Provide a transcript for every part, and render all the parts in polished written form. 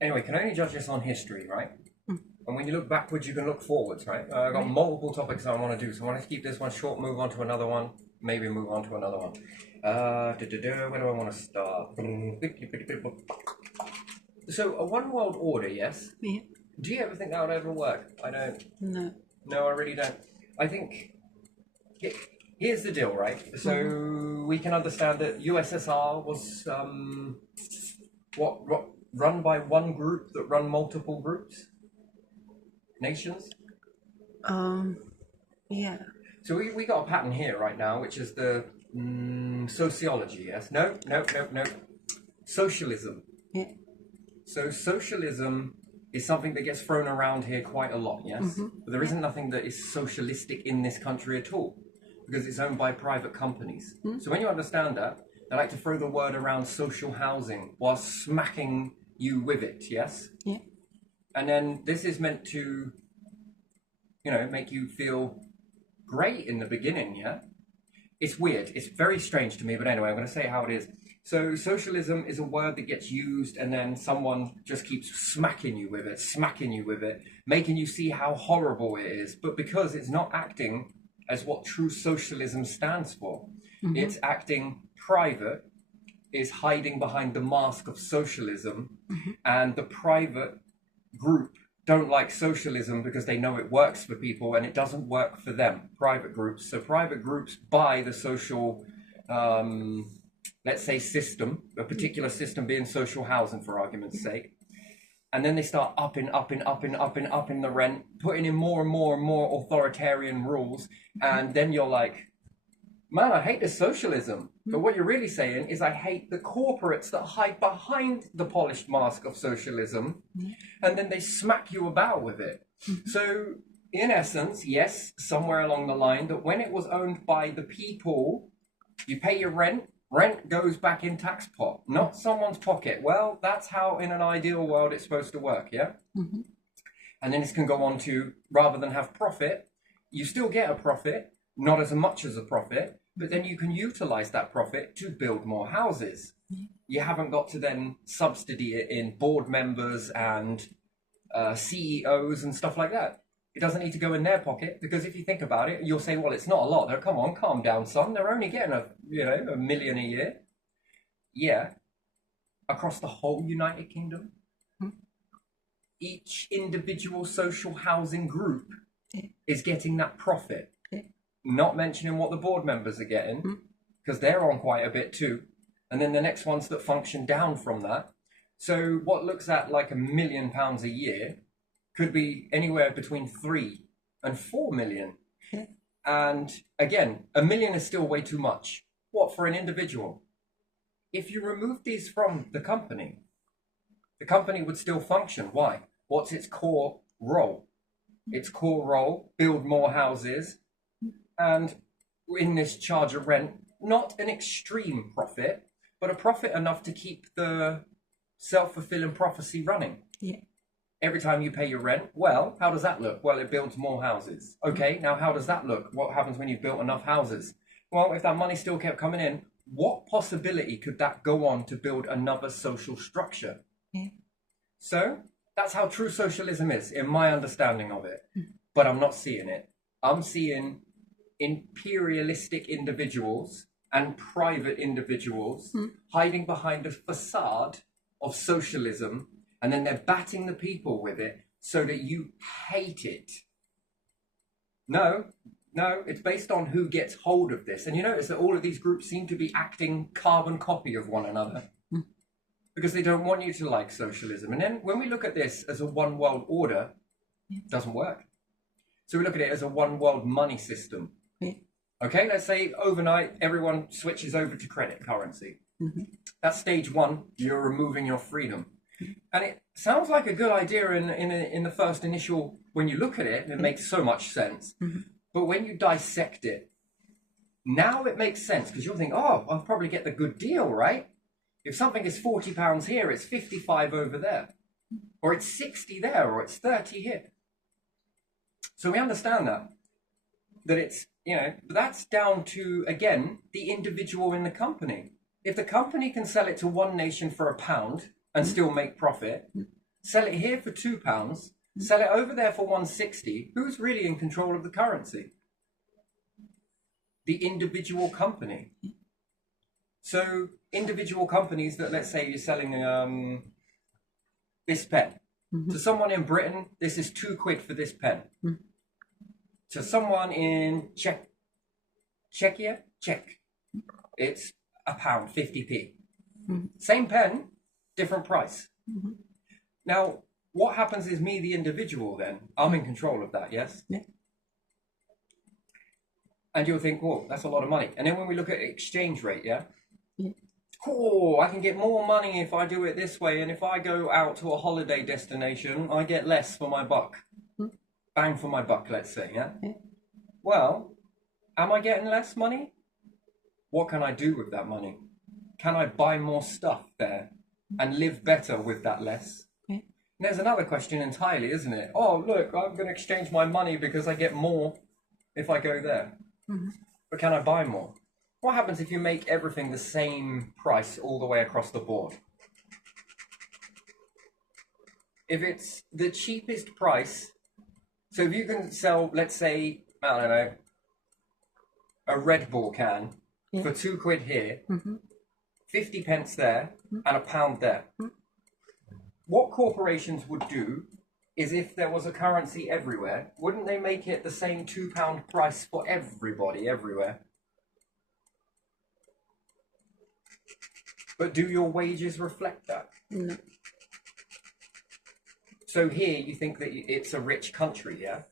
Anyway, can only judge this on history, right? Mm. And when you look backwards, you can look forwards, right? I've got Right. multiple topics I want to do, so I want to keep this one short, move on to another one, maybe move on to another one. Where do I want to start? So, a one world order, yes? Yeah. Do you ever think that would ever work? I don't. No. No, I really don't. I think here's the deal, right? So we can understand that USSR was run by one group that run multiple groups, nations. Yeah. So we got a pattern here right now, which is the sociology. Yes, no, no, no, no. Socialism. Yeah. So socialism is something that gets thrown around here quite a lot, yes? But there isn't nothing that is socialistic in this country at all, because it's owned by private companies. So when you understand that, they like to throw the word around social housing while smacking you with it, yes? Yeah. And then this is meant to, make you feel great in the beginning, yeah? It's weird. It's very strange to me, but anyway, I'm going to say how it is. So socialism is a word that gets used and then someone just keeps smacking you with it, making you see how horrible it is. But because it's not acting as what true socialism stands for, it's acting private, is hiding behind the mask of socialism, and the private group don't like socialism because they know it works for people and it doesn't work for them, private groups. So private groups buy the social, let's say, system, a particular system being social housing for argument's sake. And then they start upping the rent, putting in more and more and more authoritarian rules. And then you're like, man, I hate this socialism. But what you're really saying is I hate the corporates that hide behind the polished mask of socialism, and then they smack you about with it. So, in essence, yes, somewhere along the line, that when it was owned by the people, you pay your rent goes back in tax pot, not someone's pocket. Well, that's how in an ideal world it's supposed to work, yeah? And then this can go on to, rather than have profit, you still get a profit, not as much as a profit, but then you can utilize that profit to build more houses. You haven't got to then subsidy it in board members and CEOs and stuff like that. It doesn't need to go in their pocket, because if you think about it, you'll say, well, it's not a lot. Come on, calm down, son. They're only getting a million a year. Yeah. Across the whole United Kingdom. Each individual social housing group is getting that profit. Not mentioning what the board members are getting, because they're on quite a bit too. And then the next ones that function down from that. So what looks at like £1 million a year could be anywhere between 3 and 4 million. And again, 1 million is still way too much. What, for an individual? If you remove these from the company would still function. Why? What's its core role? Its core role, build more houses, and in this charge of rent, not an extreme profit, but a profit enough to keep the self-fulfilling prophecy running. Yeah. Every time you pay your rent, well, how does that look? Well, it builds more houses. Okay, now how does that look? What happens when you've built enough houses? Well, if that money still kept coming in, what possibility could that go on to build another social structure? Yeah. So that's how true socialism is, in my understanding of it. But I'm not seeing it. I'm seeing imperialistic individuals and private individuals hiding behind a facade of socialism, and then they're batting the people with it so that you hate it. No, it's based on who gets hold of this. And you notice that all of these groups seem to be acting carbon copy of one another, because they don't want you to like socialism. And then when we look at this as a one world order, it doesn't work. So we look at it as a one world money system. Okay, let's say overnight everyone switches over to credit currency. That's stage one. You're removing your freedom, and it sounds like a good idea in the first initial, when you look at it, it makes so much sense. But when you dissect it, now it makes sense, because you'll think, oh, I'll probably get the good deal, right? If something is £40 here, it's 55 over there, or it's 60 there, or it's 30 here. So we understand that it's, that's down to, again, the individual in the company. If the company can sell it to one nation for £1 and still make profit, Sell it here for £2, sell it over there for 160. Who's really in control of the currency? The individual company. So individual companies that, let's say you're selling this pen. To someone in Britain, this is £2 for this pen. To someone in Czechia, it's £1, 50p. Same pen, different price. Now, what happens is me, the individual, then, I'm in control of that, yes? Yeah. And you'll think, whoa, that's a lot of money. And then when we look at exchange rate, yeah? Yeah. Cool, I can get more money if I do it this way. And if I go out to a holiday destination, I get less for my buck. Bang for my buck, let's say, yeah? Well, am I getting less money? What can I do with that money? Can I buy more stuff there and live better with that less? There's another question entirely, isn't it? Oh, look, I'm going to exchange my money because I get more if I go there. But can I buy more? What happens if you make everything the same price all the way across the board? If it's the cheapest price, so if you can sell, let's say, I don't know, a Red Bull can for £2 here, 50 pence there, and £1 there. What corporations would do is, if there was a currency everywhere, wouldn't they make it the same £2 price for everybody everywhere? But do your wages reflect that? No. So here you think that it's a rich country, yeah?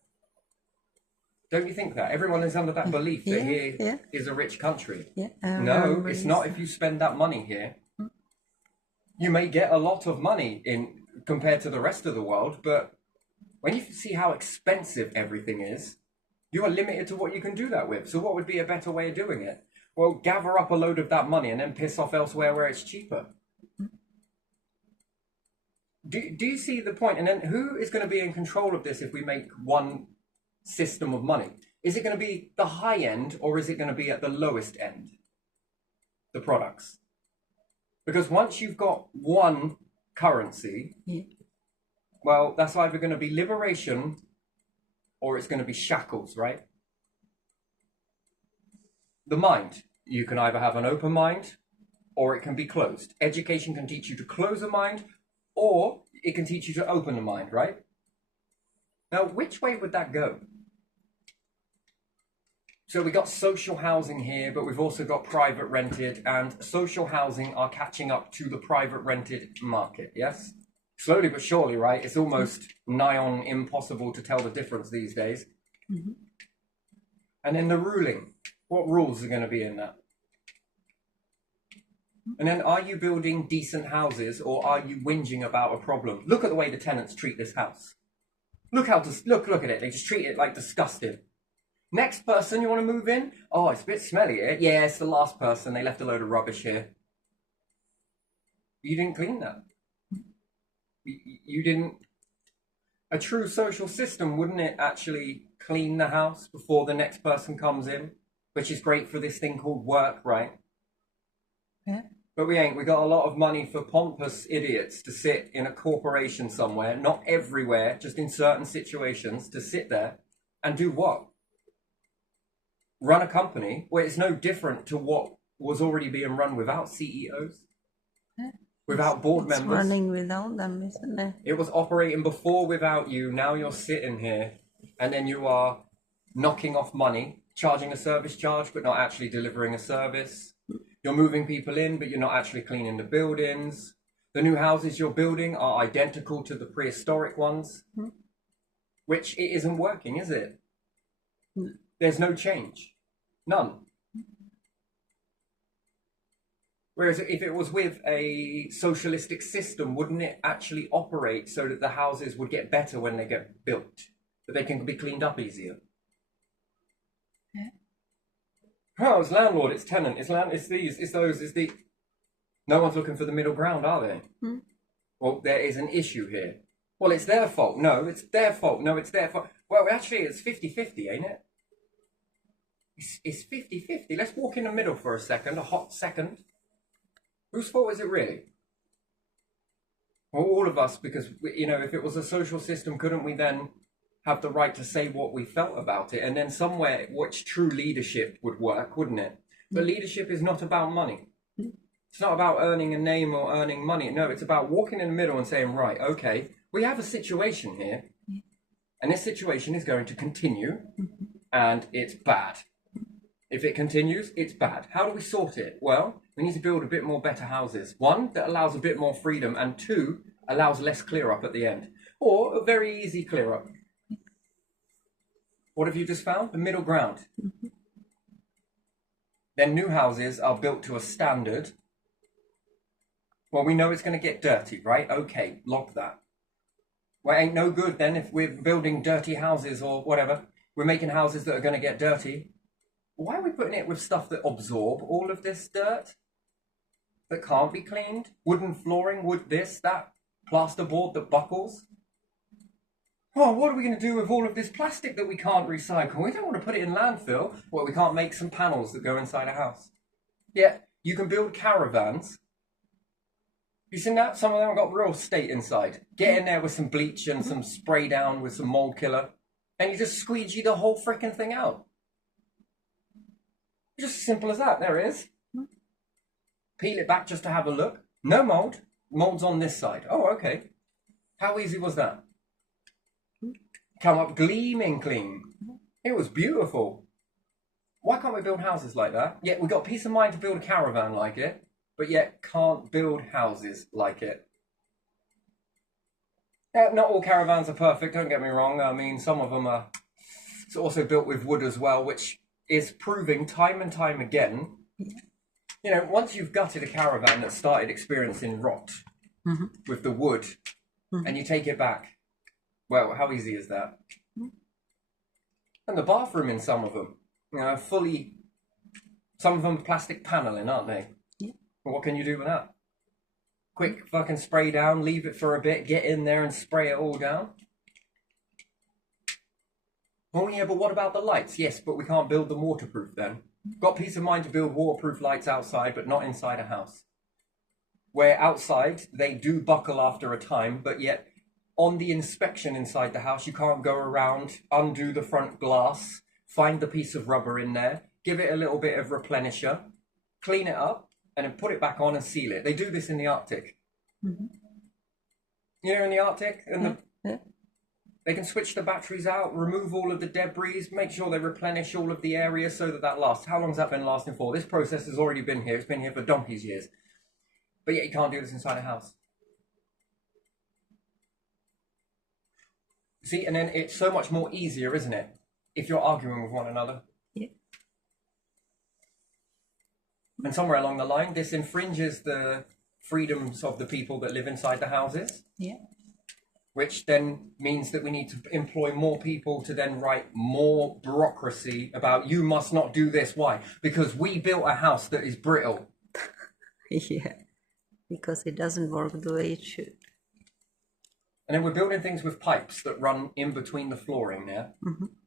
Don't you think that? Everyone is under that belief that here is a rich country. Yeah. No, it's not if you spend that money here. You may get a lot of money in compared to the rest of the world, but when you see how expensive everything is, you are limited to what you can do that with. So what would be a better way of doing it? Well, gather up a load of that money and then piss off elsewhere where it's cheaper. Do you see the point? And then who is going to be in control of this if we make one system of money? Is it going to be the high end, or is it going to be at the lowest end? The products. Because once you've got one currency, well, that's either going to be liberation or it's going to be shackles, right? The mind. You can either have an open mind or it can be closed. Education can teach you to close a mind, or it can teach you to open the mind, right? Now, which way would that go? So we got social housing here, but we've also got private rented, and social housing are catching up to the private rented market, yes? Slowly but surely, right? It's almost nigh on impossible to tell the difference these days. And then the ruling. What rules are going to be in that? And then, are you building decent houses, or are you whinging about a problem? Look at the way the tenants treat this house. Look at it. They just treat it like disgusting. Next person, you want to move in? Oh, it's a bit smelly here. Yeah, it's the last person. They left a load of rubbish here. You didn't clean that. You didn't. A true social system, wouldn't it actually clean the house before the next person comes in? Which is great for this thing called work, right? Yeah. But we ain't. We got a lot of money for pompous idiots to sit in a corporation somewhere, not everywhere, just in certain situations, to sit there and do what? Run a company where it's no different to what was already being run without CEOs, without board members. It's running without them, isn't it? It was operating before without you. Now you're sitting here and then you are knocking off money, charging a service charge, but not actually delivering a service. You're moving people in, but you're not actually cleaning the buildings. The new houses you're building are identical to the prehistoric ones, which it isn't working, is it? There's no change. None. Whereas if it was with a socialistic system, wouldn't it actually operate so that the houses would get better when they get built? That they can be cleaned up easier? Yeah. Oh, it's landlord, it's tenant, it's these, it's those, it's the... No one's looking for the middle ground, are they? Well, there is an issue here. Well, it's their fault. No, it's their fault. No, it's their fault. Well, actually, it's 50-50, ain't it? It's 50-50. Let's walk in the middle for a second, a hot second. Whose fault is it really? Well, all of us, because you know, if it was a social system, couldn't we then have the right to say what we felt about it? And then somewhere, which true leadership would work, wouldn't it? But leadership is not about money. It's not about earning a name or earning money. No, it's about walking in the middle and saying, right, okay, we have a situation here, and this situation is going to continue, and it's bad. If it continues, it's bad. How do we sort it? Well, we need to build a bit more better houses. One, that allows a bit more freedom, and two, allows less clear up at the end. Or a very easy clear up. What have you just found? The middle ground. Then new houses are built to a standard. Well, we know it's going to get dirty, right? Okay, log that. Well, it ain't no good then if we're building dirty houses or whatever. We're making houses that are going to get dirty. Why are we putting it with stuff that absorb all of this dirt? That can't be cleaned? Wooden flooring, wood this, that, plasterboard that buckles? Oh, what are we going to do with all of this plastic that we can't recycle? We don't want to put it in landfill. Well, we can't make some panels that go inside a house. Yeah, you can build caravans. You seen that? Some of them have got real state inside. Get in there with some bleach and some spray down with some mold killer, and you just squeegee the whole freaking thing out. Just as simple as that. There it is. Peel it back just to have a look. No mold. Mold's on this side. Oh, okay. How easy was that? Come up gleaming clean. It was beautiful. Why can't we build houses like that? Yet we've got peace of mind to build a caravan like it, but yet can't build houses like it. Now, not all caravans are perfect, don't get me wrong. I mean, some of them are also built with wood as well, which is proving time and time again. You know, once you've gutted a caravan that started experiencing rot with the wood, and you take it back, well, how easy is that? And the bathroom in some of them, you know, some of them plastic paneling, aren't they? Yeah. Well, what can you do with that? Quick fucking spray down, leave it for a bit, get in there and spray it all down. Oh yeah, but what about the lights? Yes, but we can't build them waterproof then. Got peace of mind to build waterproof lights outside, but not inside a house. Where outside, they do buckle after a time, but yet on the inspection inside the house, you can't go around, undo the front glass, find the piece of rubber in there, give it a little bit of replenisher, clean it up, and then put it back on and seal it. They do this in the Arctic. You know, in the Arctic, and they can switch the batteries out, remove all of the debris, make sure they replenish all of the area so that lasts. How long has that been lasting for? This process has already been here. It's been here for donkey's years. But yet you can't do this inside a house. See, and then it's so much more easier, isn't it? If you're arguing with one another. Yeah. And somewhere along the line, this infringes the freedoms of the people that live inside the houses. Yeah. Which then means that we need to employ more people to then write more bureaucracy about you must not do this. Why? Because we built a house that is brittle. Yeah. Because it doesn't work the way it should. And then we're building things with pipes that run in between the flooring there.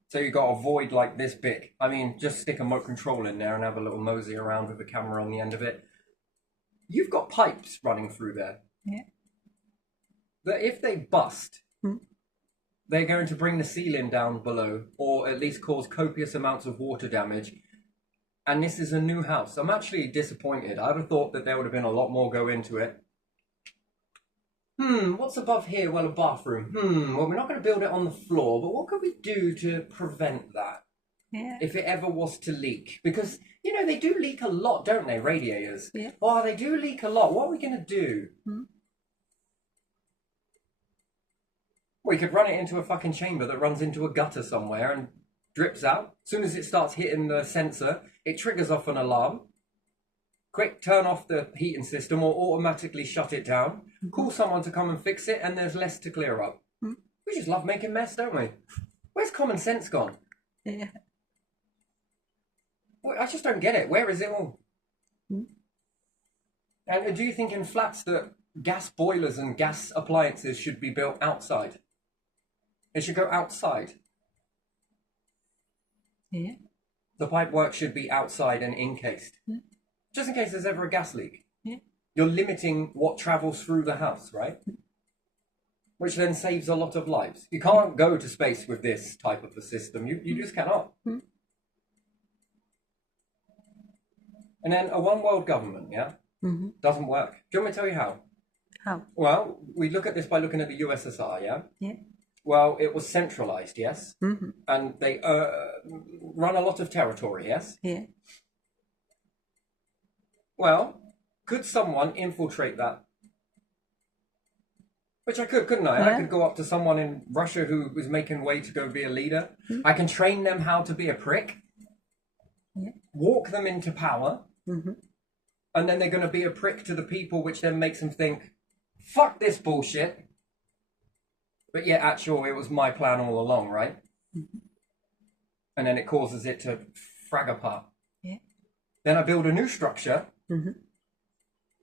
So you've got a void like this big. I mean, just stick a remote control in there and have a little mosey around with a camera on the end of it. You've got pipes running through there. Yeah. That if they bust, they're going to bring the ceiling down below, or at least cause copious amounts of water damage. And this is a new house. I'm actually disappointed. I would have thought that there would have been a lot more go into it. What's above here? Well, a bathroom. Well, we're not going to build it on the floor, but what could we do to prevent that? Yeah. If it ever was to leak? Because, you know, they do leak a lot, don't they, radiators? Yeah. Oh, they do leak a lot. What are we going to do? Well, you could run it into a fucking chamber that runs into a gutter somewhere and drips out. As soon as it starts hitting the sensor, it triggers off an alarm. Quick, turn off the heating system or automatically shut it down. Call someone to come and fix it, and there's less to clear up. We just love making mess, don't we? Where's common sense gone? Yeah. Well, I just don't get it. Where is it all? And do you think in flats that gas boilers and gas appliances should be built outside? It should go outside. Yeah. The pipework should be outside and encased. Just in case there's ever a gas leak. Yeah. You're limiting what travels through the house, right? which then saves a lot of lives. You can't go to space with this type of a system. You just cannot. Mm. And then a one world government, yeah, doesn't work. Do you want me to tell you how? How? Well, we look at this by looking at the USSR, yeah? Yeah. Well, it was centralized, yes? And they run a lot of territory, yes? Yeah. Well, could someone infiltrate that? Which I could, couldn't I? Yeah. I could go up to someone in Russia who was making way to go be a leader. I can train them how to be a prick, Yeah. walk them into power, and then they're going to be a prick to the people, which then makes them think, fuck this bullshit. But yet, actually, it was my plan all along, right? And then it causes it to frag apart. Yeah. Then I build a new structure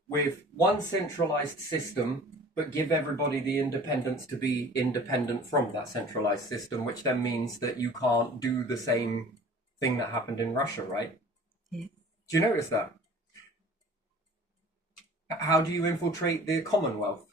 with one centralized system, but give everybody the independence to be independent from that centralized system, which then means that you can't do the same thing that happened in Russia, right? Yeah. Do you notice that? How do you infiltrate the Commonwealth?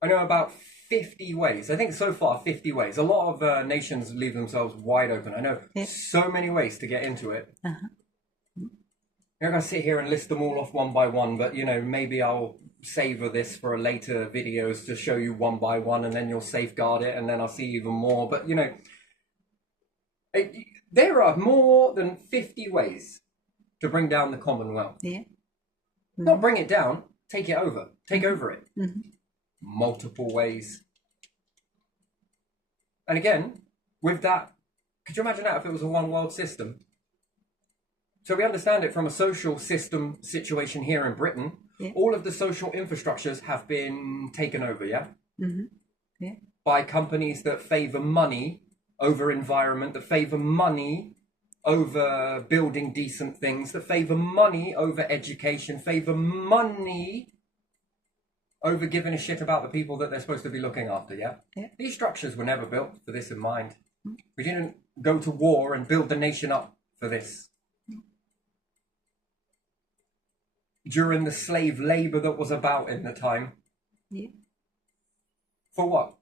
I know about 50 ways. I think so far 50 ways. A lot of nations leave themselves wide open. I know so many ways to get into it. I'm not going to sit here and list them all off one by one, but, you know, maybe I'll savor this for a later videos to show you one by one, and then you'll safeguard it, and then I'll see even more. But, you know, there are more than 50 ways to bring down the Commonwealth. Yeah. Not bring it down, take it over. Take over it. Multiple ways. And again, with that, could you imagine that if it was a one world system? So we understand it from a social system situation here in Britain. Yeah. All of the social infrastructures have been taken over, yeah? Yeah. By companies that favour money over environment, that favour money over building decent things, that favour money over education, favour money over giving a shit about the people that they're supposed to be looking after, yeah? Yeah. These structures were never built for this in mind. We didn't go to war and build the nation up for this. During the slave labour that was about in the time. Yeah. For what?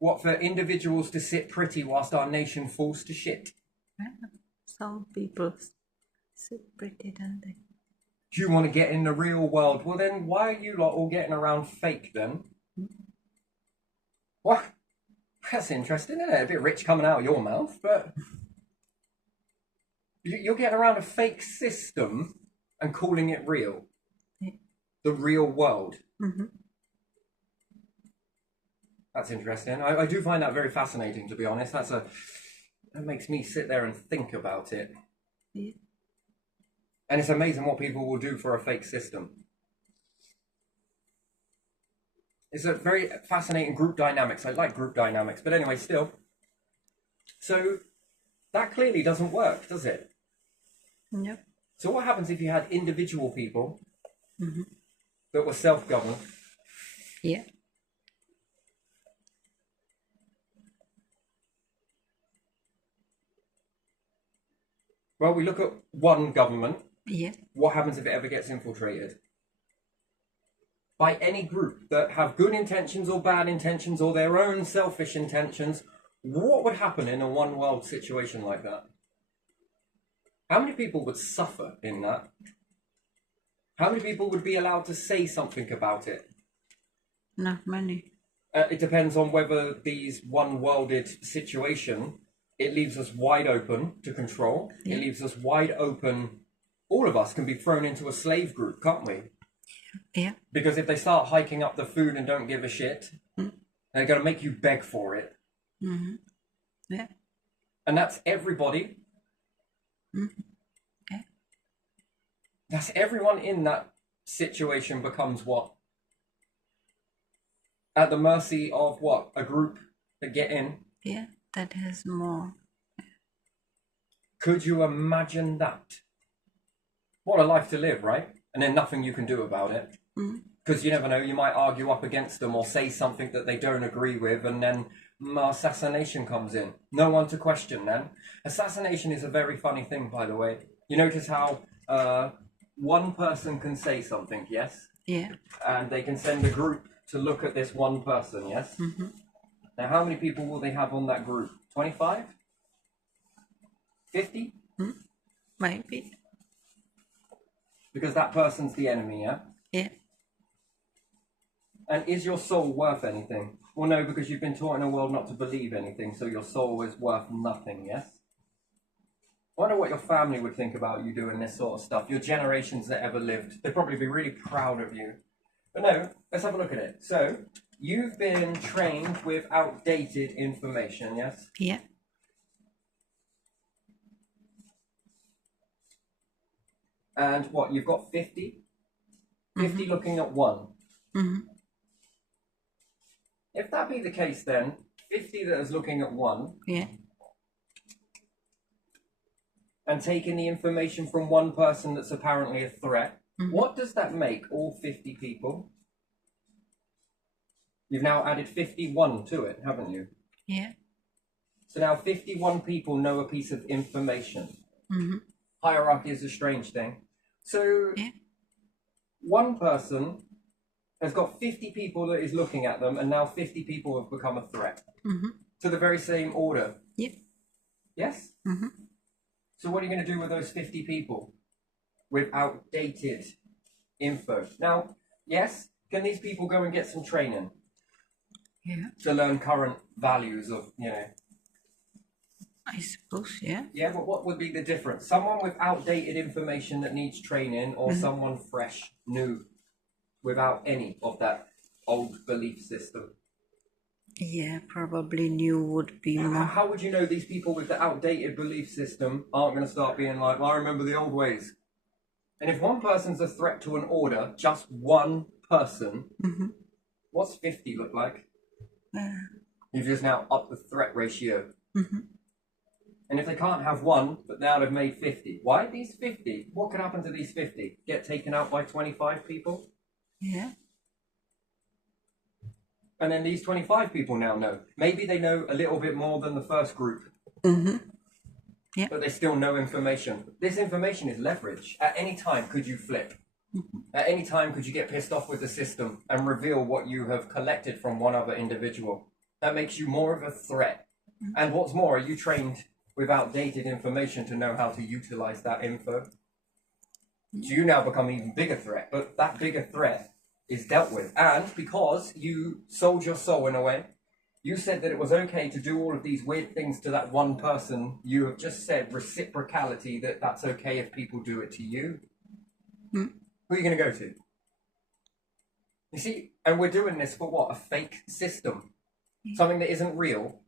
What, for individuals to sit pretty whilst our nation falls to shit? Some people sit pretty, don't they? Do you want to get in the real world? Well then, why are you lot all getting around fake then? What? That's interesting, isn't it? A bit rich coming out of your mouth, but... You're getting around a fake system and calling it real. Yeah. The real world. That's interesting. I do find that very fascinating, to be honest. That makes me sit there and think about it. Yeah. And it's amazing what people will do for a fake system. It's a very fascinating group dynamics. I like group dynamics, but anyway, still. So that clearly doesn't work, does it? No. So what happens if you had individual people that were self-governed? Yeah. Well, we look at one government. Yeah. What happens if it ever gets infiltrated? By any group that have good intentions or bad intentions or their own selfish intentions, what would happen in a one world situation like that? How many people would suffer in that? How many people would be allowed to say something about it? Not many. It depends on whether these one-worlded situation, it leaves us wide open to control. Yeah. It leaves us wide open. All of us can be thrown into a slave group, can't we? Yeah. Because if they start hiking up the food and don't give a shit, they're going to make you beg for it. Yeah. And that's everybody. Yeah. That's everyone in that situation becomes what? At the mercy of what? A group that get in. Yeah. That has more. Could you imagine that? What a life to live, right? And then nothing you can do about it. Because you never know, you might argue up against them or say something that they don't agree with, and then assassination comes in. No one to question then. Assassination is a very funny thing, by the way. You notice how one person can say something, yes? Yeah. And they can send a group to look at this one person, yes? Now, how many people will they have on that group? 25? 50? Maybe. Because that person's the enemy, yeah? Yeah. And is your soul worth anything? Well, no, because you've been taught in a world not to believe anything, so your soul is worth nothing, yes? I wonder what your family would think about you doing this sort of stuff. Your generations that ever lived, they'd probably be really proud of you. But no, let's have a look at it. So, you've been trained with outdated information, yes? Yeah. And what, you've got 50? 50 looking at one. If that be the case then, 50 that is looking at one, Yeah. and taking the information from one person that's apparently a threat, what does that make all 50 people? You've now added 51 to it, haven't you? Yeah. So now 51 people know a piece of information. Hierarchy is a strange thing. So Yeah. one person has got 50 people that is looking at them, and now 50 people have become a threat to the very same order. Yeah. Yes? So what are you going to do with those 50 people with outdated info? Now, yes, can these people go and get some training Yeah. to learn current values of, I suppose. Yeah. Yeah, but what would be the difference? Someone with outdated information that needs training, or someone fresh, new, without any of that old belief system? Yeah. Probably new would be more. How would you know these people with the outdated belief system aren't going to start being like, well, I remember the old ways? And if one person's a threat to an order, just one person, what's 50 look like? You've just now upped the threat ratio. And if they can't have one, but now they've made 50, why these 50? What could happen to these 50? Get taken out by 25 people? Yeah. And then these 25 people now know. Maybe they know a little bit more than the first group. Yeah. But they still know information. This information is leverage. At any time could you flip. At any time could you get pissed off with the system and reveal what you have collected from one other individual. That makes you more of a threat. And what's more, are you trained with outdated information to know how to utilize that info? So you now become an even bigger threat. But that bigger threat is dealt with. And because you sold your soul in a way, you said that it was okay to do all of these weird things to that one person. You have just said reciprocality, that that's okay if people do it to you. Who are you going to go to? You see, and we're doing this for what? A fake system. Something that isn't real.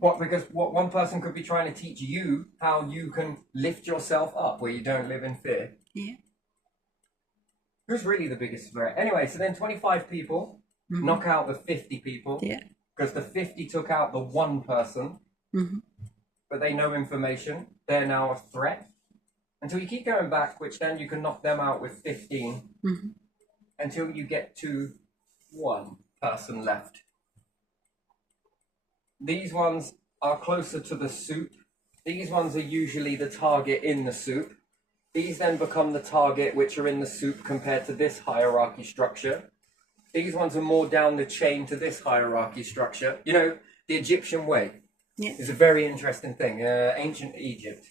What? Because what one person could be trying to teach you how you can lift yourself up where you don't live in fear. Yeah. Who's really the biggest threat? Anyway, so then 25 people knock out the 50 people. Yeah. Because the 50 took out the one person. But they know information. They're now a threat. Until you keep going back, which then you can knock them out with 15. Until you get to one person left. These ones are closer to the soup. These ones are usually the target in the soup. These then become the target which are in the soup compared to this hierarchy structure. These ones are more down the chain to this hierarchy structure. You know, the Egyptian way is a very interesting thing. Ancient Egypt.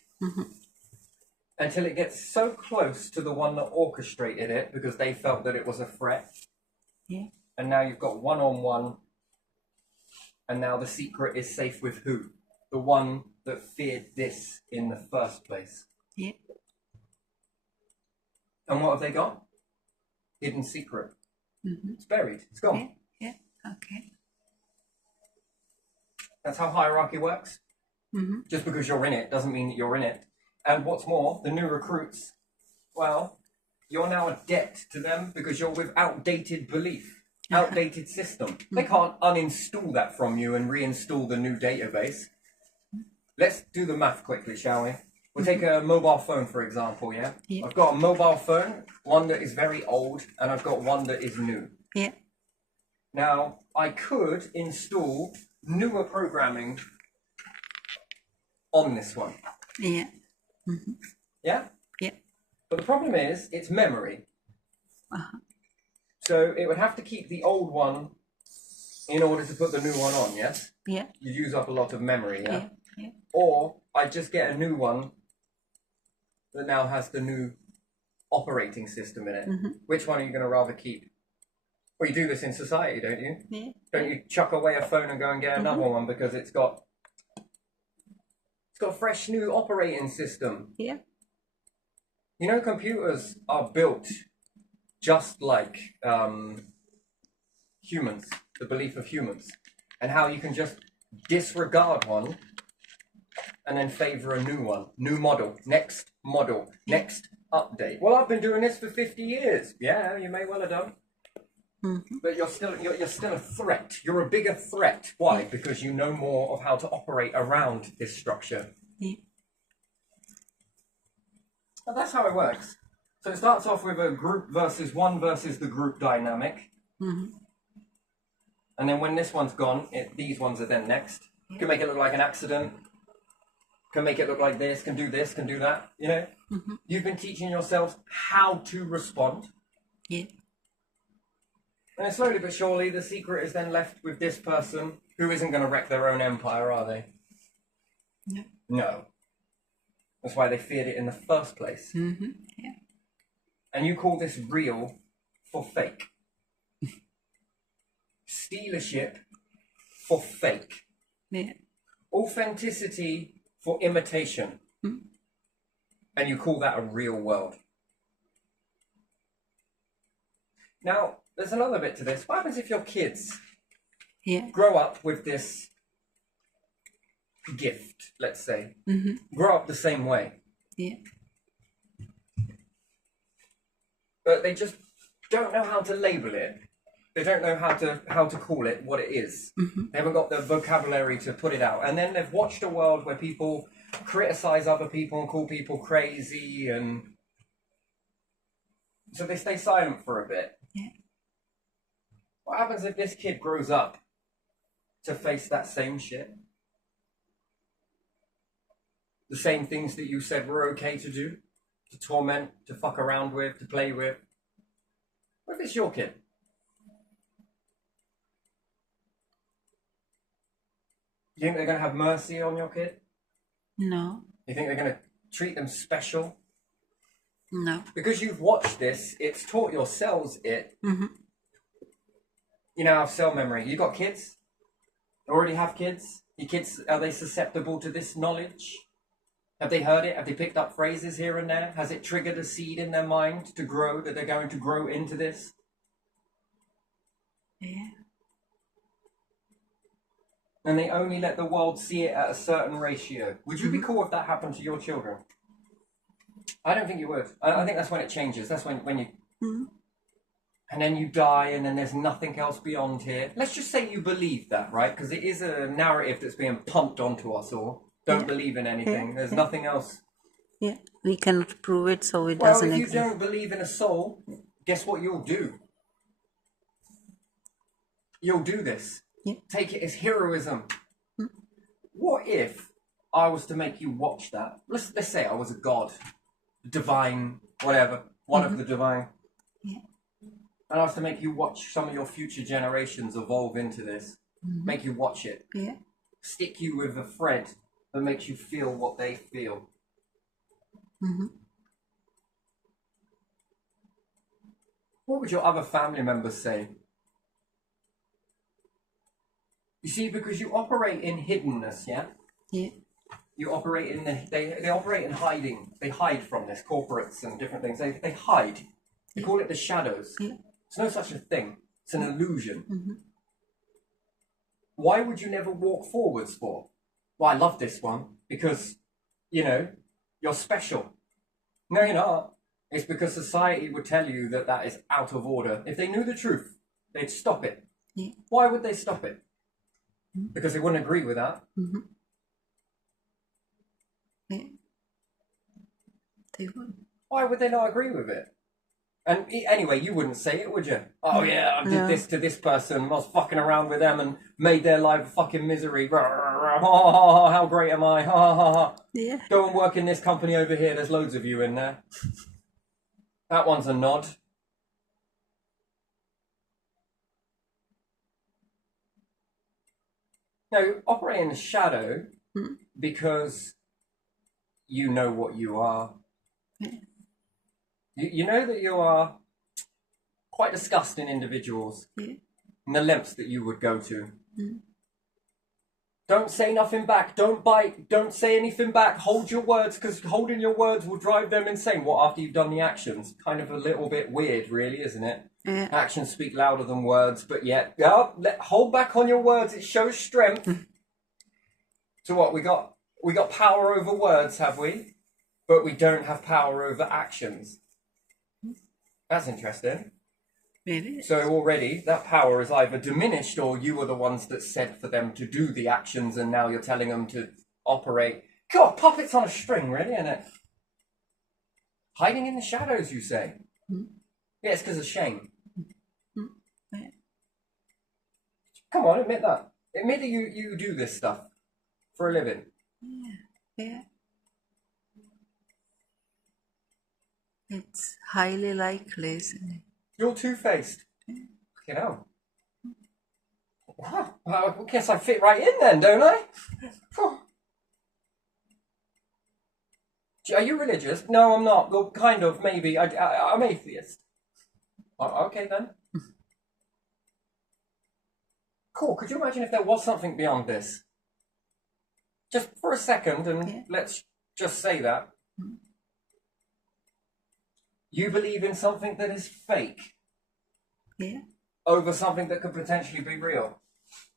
Until it gets so close to the one that orchestrated it because they felt that it was a threat. Yeah. And now you've got one-on-one. And now the secret is safe with who? The one that feared this in the first place. Yeah. And what have they got? Hidden secret. It's buried. It's gone. Yeah. Okay. That's how hierarchy works. Just because you're in it doesn't mean that you're in it. And what's more, the new recruits, well, you're now a debt to them because you're with outdated belief, outdated system. They can't uninstall that from you and reinstall the new database. Let's do the math quickly, shall we? We'll take a mobile phone, for example, yeah? I've got a mobile phone, one that is very old, and I've got one that is new. Yeah. Now, I could install newer programming on this one. Yeah. Yeah? Yeah. But the problem is, it's memory. Uh-huh. So it would have to keep the old one in order to put the new one on, yes? Yeah. You use up a lot of memory, yeah? Yeah. Yeah. Or I just get a new one that now has the new operating system in it. Mm-hmm. Which one are you going to rather keep? Well, you do this in society, don't you? Yeah. Don't you chuck away a phone and go and get another one because it's got a fresh new operating system? Yeah. You know, computers are built just like humans, the belief of humans, and how you can just disregard one and then favor a new one, new model, next update. Well, I've been doing this for 50 years. Yeah, you may well have done. Mm-hmm. But you're still a threat. You're a bigger threat. Why? Because you know more of how to operate around this structure. Yeah. Well, that's how it works. So it starts off with a group versus the group dynamic. Mm-hmm. And then when this one's gone, these ones are then next. Can make it look like an accident. Can make it look like this, can do that, you know? Mm-hmm. You've been teaching yourselves how to respond. Yeah. And slowly but surely, the secret is then left with this person who isn't going to wreck their own empire, are they? No. No. That's why they feared it in the first place. Mm-hmm. Yeah. And you call this real for fake. Steal a ship for fake. Yeah. Authenticity for imitation. Mm. And you call that a real world. Now, there's another bit to this. What happens if your kids Yeah. grow up with this gift, let's say? Mm-hmm. Grow up the same way. Yeah. But they just don't know how to label it. They don't know how to call it what it is. Mm-hmm. They haven't got the vocabulary to put it out. And then they've watched a world where people criticize other people and call people crazy, and so they stay silent for a bit. Yeah. What happens if this kid grows up to face that same shit? The same things that you said were okay to do? To torment, to fuck around with, to play with? What if it's your kid? You think they're going to have mercy on your kid? No. You think they're going to treat them special? No. Because you've watched this, it's taught your cells it. Mm-hmm. You now have cell memory. You got kids? You already have kids? Your kids, are they susceptible to this knowledge? Have they heard it? Have they picked up phrases here and there? Has it triggered a seed in their mind to grow, that they're going to grow into this? Yeah. And they only let the world see it at a certain ratio. Would you be cool if that happened to your children? I don't think you would. I think that's when it changes. That's when you... Mm-hmm. And then you die, and then there's nothing else beyond here. Let's just say you believe that, right? Because it is a narrative that's being pumped onto us all. Don't believe in anything. There's nothing else. Yeah. We cannot prove it, so it Well, doesn't if you exist. don't believe in a soul, guess what you'll do? You'll do this. Yeah. Take it as heroism. What if I was to make you watch that? Let's say I was a god, divine, whatever, one of the divine. Yeah. And I was to make you watch some of your future generations evolve into this. Make you watch it. Yeah. Stick you with a thread that makes you feel what they feel. Mm-hmm. What would your other family members say? You see, because you operate in hiddenness, yeah? Yeah. You operate in they operate in hiding. They hide from this, corporates and different things. They hide. They call it the shadows. Yeah. It's no such a thing. It's an illusion. Mm-hmm. Why would you never walk forwards for? Well, I love this one because, you know, you're special. No, you're not. It's because society would tell you that that is out of order. If they knew the truth, they'd stop it. Yeah. Why would they stop it? Because they wouldn't agree with that. Mm-hmm. Yeah. They would. Why would they not agree with it? And anyway, you wouldn't say it, would you? Oh yeah, I did No. this to this person. I was fucking around with them and made their life fucking misery. How great am I? Yeah. Go and work in this company over here. There's loads of you in there. That one's a nod. No, operate in the shadow Mm. because you know what you are. You know that you are quite disgusting individuals Yeah. and the lengths that you would go to. Mm. Don't say nothing back. Don't bite. Don't say anything back. Hold your words, because holding your words will drive them insane. What, after you've done the actions? Kind of a little bit weird, really, isn't it? Yeah. Actions speak louder than words, but yet, hold back on your words. It shows strength. So what, we got power over words, have we? But we don't have power over actions. That's interesting. Maybe. So already that power is either diminished, or you were the ones that said for them to do the actions and now you're telling them to operate. God, puppets on a string, really, isn't it? Hiding in the shadows, you say? Mm. Yeah, it's because of shame. Yeah. Come on, admit that. Admit that you do this stuff for a living. Yeah. It's highly likely, isn't it? You're two-faced. You know. Wow. Well, I guess I fit right in then, don't I? Are you religious? No, I'm not. Well, kind of, maybe. I'm atheist. Okay, then. Cool. Could you imagine if there was something beyond this? Just for a second, and Yeah. let's just say that. You believe in something that is fake Yeah. over something that could potentially be real,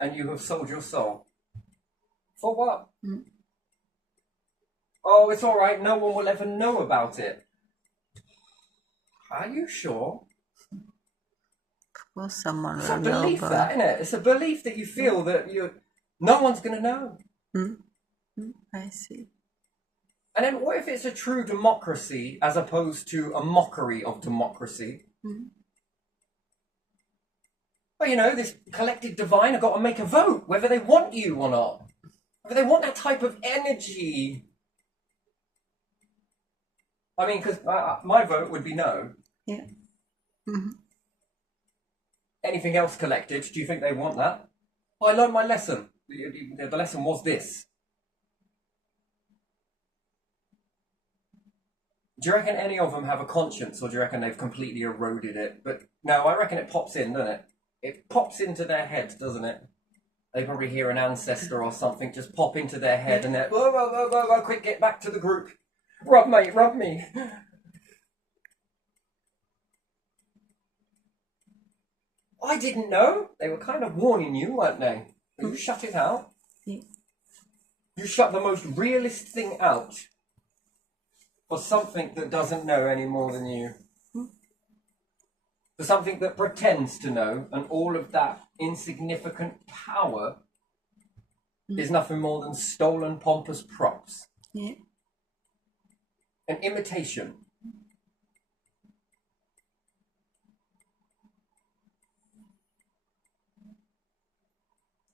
and you have sold your soul. For what? Mm. Oh, it's all right. No one will ever know about it. Are you sure? Of course, someone It's will a know belief, about. that, isn't it? It's a belief that you feel that no one's going to know. I see. And then what if it's a true democracy as opposed to a mockery of democracy? Mm. Well, this collective divine have got to make a vote whether they want you or not. Whether they want that type of energy. I mean, because my vote would be no. Yeah. Mm-hmm. Anything else collected, do you think they want that? I learned my lesson. The lesson was this. Do you reckon any of them have a conscience, or do you reckon they've completely eroded it? But no, I reckon it pops in, doesn't it? It pops into their head, doesn't it? They probably hear an ancestor or something just pop into their head, and they're, whoa, quick, get back to the group. Rub me. I didn't know. They were kind of warning you, weren't they? But you shut it out. Yeah. You shut the most realist thing out for something that doesn't know any more than you. For something that pretends to know, and all of that insignificant power is nothing more than stolen pompous props. Yeah. An imitation.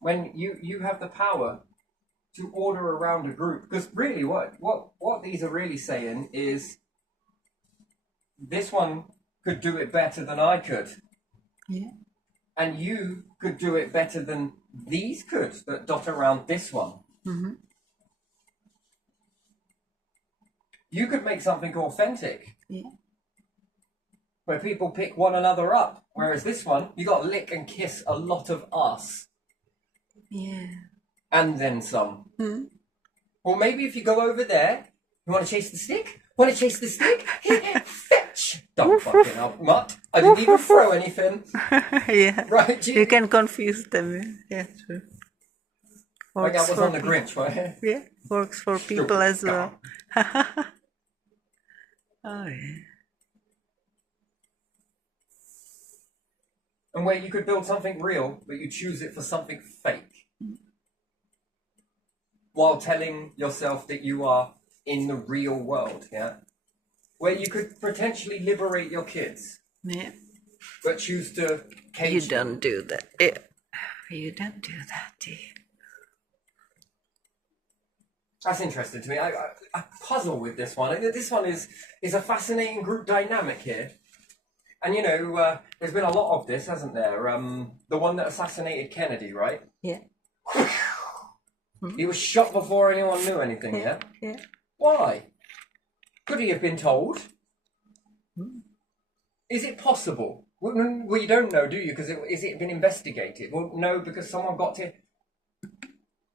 When you have the power to order around a group, because really what these are really saying is this one could do it better than I could. Yeah. And you could do it better than these could that dot around this one. Mm-hmm. You could make something authentic. Yeah. Where people pick one another up. Whereas this one, you got to lick and kiss a lot of us. Yeah. And then some. Mm. Or maybe if you go over there, you want to chase the stick? Want to chase the stick? Fetch! Don't fucking up, mutt. I didn't even throw anything. Yeah. Right, You can confuse them. Yeah, true. Like that was for on the Grinch, right? Yeah, works for people as well. Oh, yeah. And where you could build something real, but you choose it for something fake. While telling yourself that you are in the real world, yeah? Where you could potentially liberate your kids, Yeah. but choose to You cage them. don't do that. Yeah. You don't do that, do you? That's interesting to me. I puzzle with this one. This one is a fascinating group dynamic here. And, you know, there's been a lot of this, hasn't there? The one that assassinated Kennedy, right? Yeah. He was shot before anyone knew anything, yeah? Yeah. Why? Could he have been told? Is it possible? Well, you don't know, do you? Because is it been investigated? Well, no, because someone got to...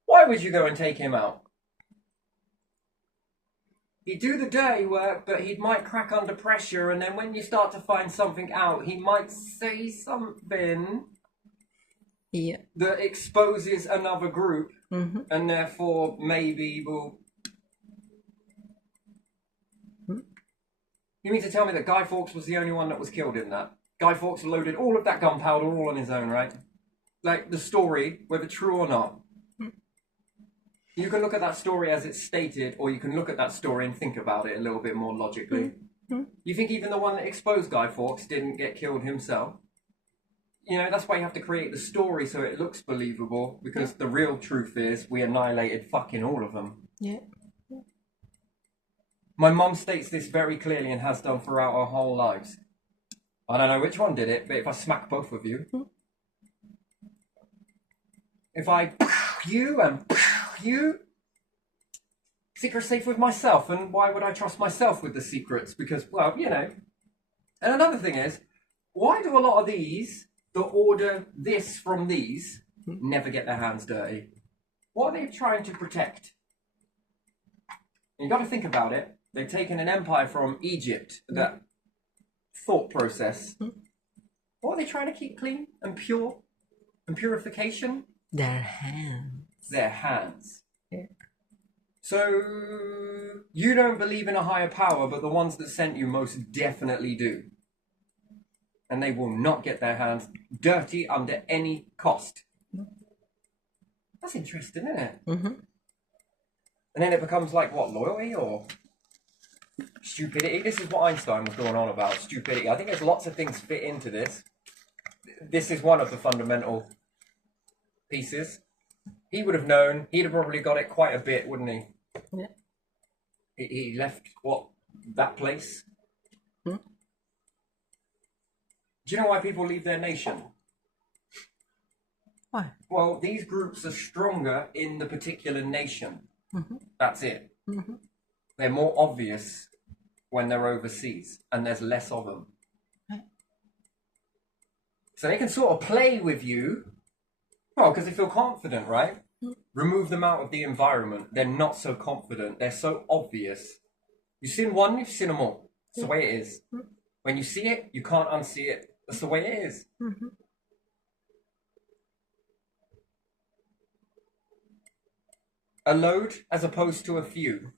Why would you go and take him out? He'd do the dirty work, but he might crack under pressure, and then when you start to find something out, he might say something Yeah. that exposes another group, Mm-hmm. and therefore maybe will... You mean to tell me that Guy Fawkes was the only one that was killed in that? Guy Fawkes loaded all of that gunpowder all on his own, right? Like, the story, whether true or not. You can look at that story as it's stated, or you can look at that story and think about it a little bit more logically. You think even the one that exposed Guy Fawkes didn't get killed himself? You know, that's why you have to create the story so it looks believable, because the real truth is we annihilated fucking all of them. Yeah. My mum states this very clearly and has done throughout our whole lives. I don't know which one did it, but if I smack both of you, if I you and you, secret's safe with myself, and why would I trust myself with the secrets? Because, well, you know. And another thing is, why do a lot of these that order this from these never get their hands dirty? What are they trying to protect? You got to think about it. They've taken an empire from Egypt, that thought process. What are they trying to keep clean and pure and purification? Their hands. Their hands. Yeah. So you don't believe in a higher power, but the ones that sent you most definitely do. And they will not get their hands dirty under any cost. That's interesting, isn't it? Mm-hmm. And then it becomes like, what, loyalty or stupidity? This is what Einstein was going on about, stupidity. I think there's lots of things fit into this. This is one of the fundamental pieces. He would have known. He'd have probably got it quite a bit, wouldn't he? Yeah. He left, what, that place? Hmm? Do you know why people leave their nation? Why? Well, these groups are stronger in the particular nation. Mm-hmm. That's it. Mm-hmm. They're more obvious when they're overseas, and there's less of them. Right. So they can sort of play with you. Well, because they feel confident, right? Remove them out of the environment. They're not so confident. They're so obvious. You've seen one, you've seen them all. That's the way it is. When you see it, you can't unsee it. That's the way it is. Mm-hmm. A load as opposed to a few.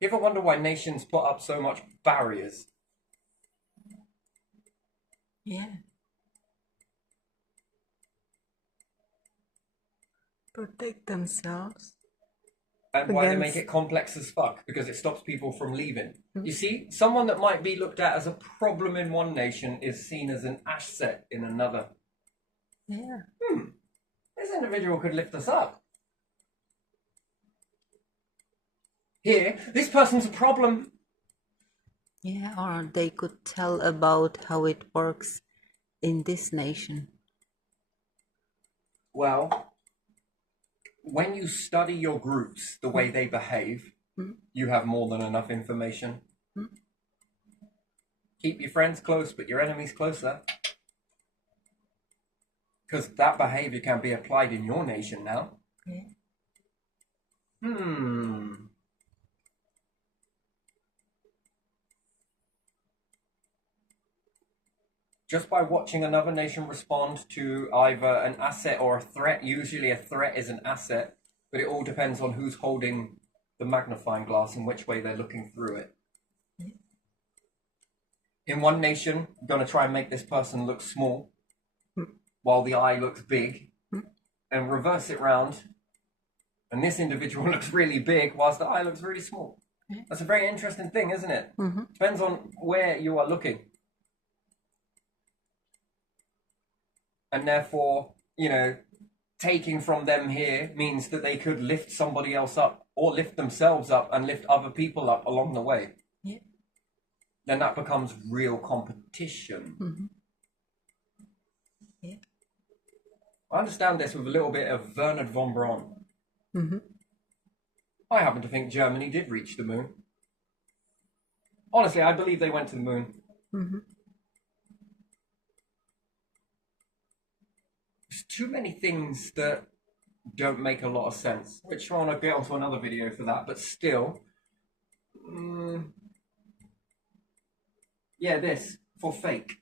You ever wonder why nations put up so much barriers? Yeah. Protect themselves. And why they make Against- it complex as fuck? Because it stops people from leaving. You see, someone that might be looked at as a problem in one nation is seen as an asset in another. Yeah. This individual could lift us up. Here, this person's a problem. Yeah, or they could tell about how it works in this nation. Well, when you study your groups, the way they behave, you have more than enough information. Keep your friends close, but your enemies closer. Because that behavior can be applied in your nation now. Yeah. Just by watching another nation respond to either an asset or a threat. Usually a threat is an asset, but it all depends on who's holding the magnifying glass and which way they're looking through it. In one nation, I'm going to try and make this person look small while the eye looks big, and reverse it round, and this individual looks really big whilst the eye looks really small. That's a very interesting thing, isn't it? Depends on where you are looking. And therefore, you know, taking from them here means that they could lift somebody else up or lift themselves up and lift other people up along the way, Yeah. then that becomes real competition. Mm-hmm. Yeah. I understand this with a little bit of Wernher von Braun. Mm-hmm. I happen to think Germany did reach the moon. Honestly, I believe they went to the moon. Mm-hmm. There's too many things that don't make a lot of sense, which I want to get onto another video for that, but still. Yeah, this, for fake.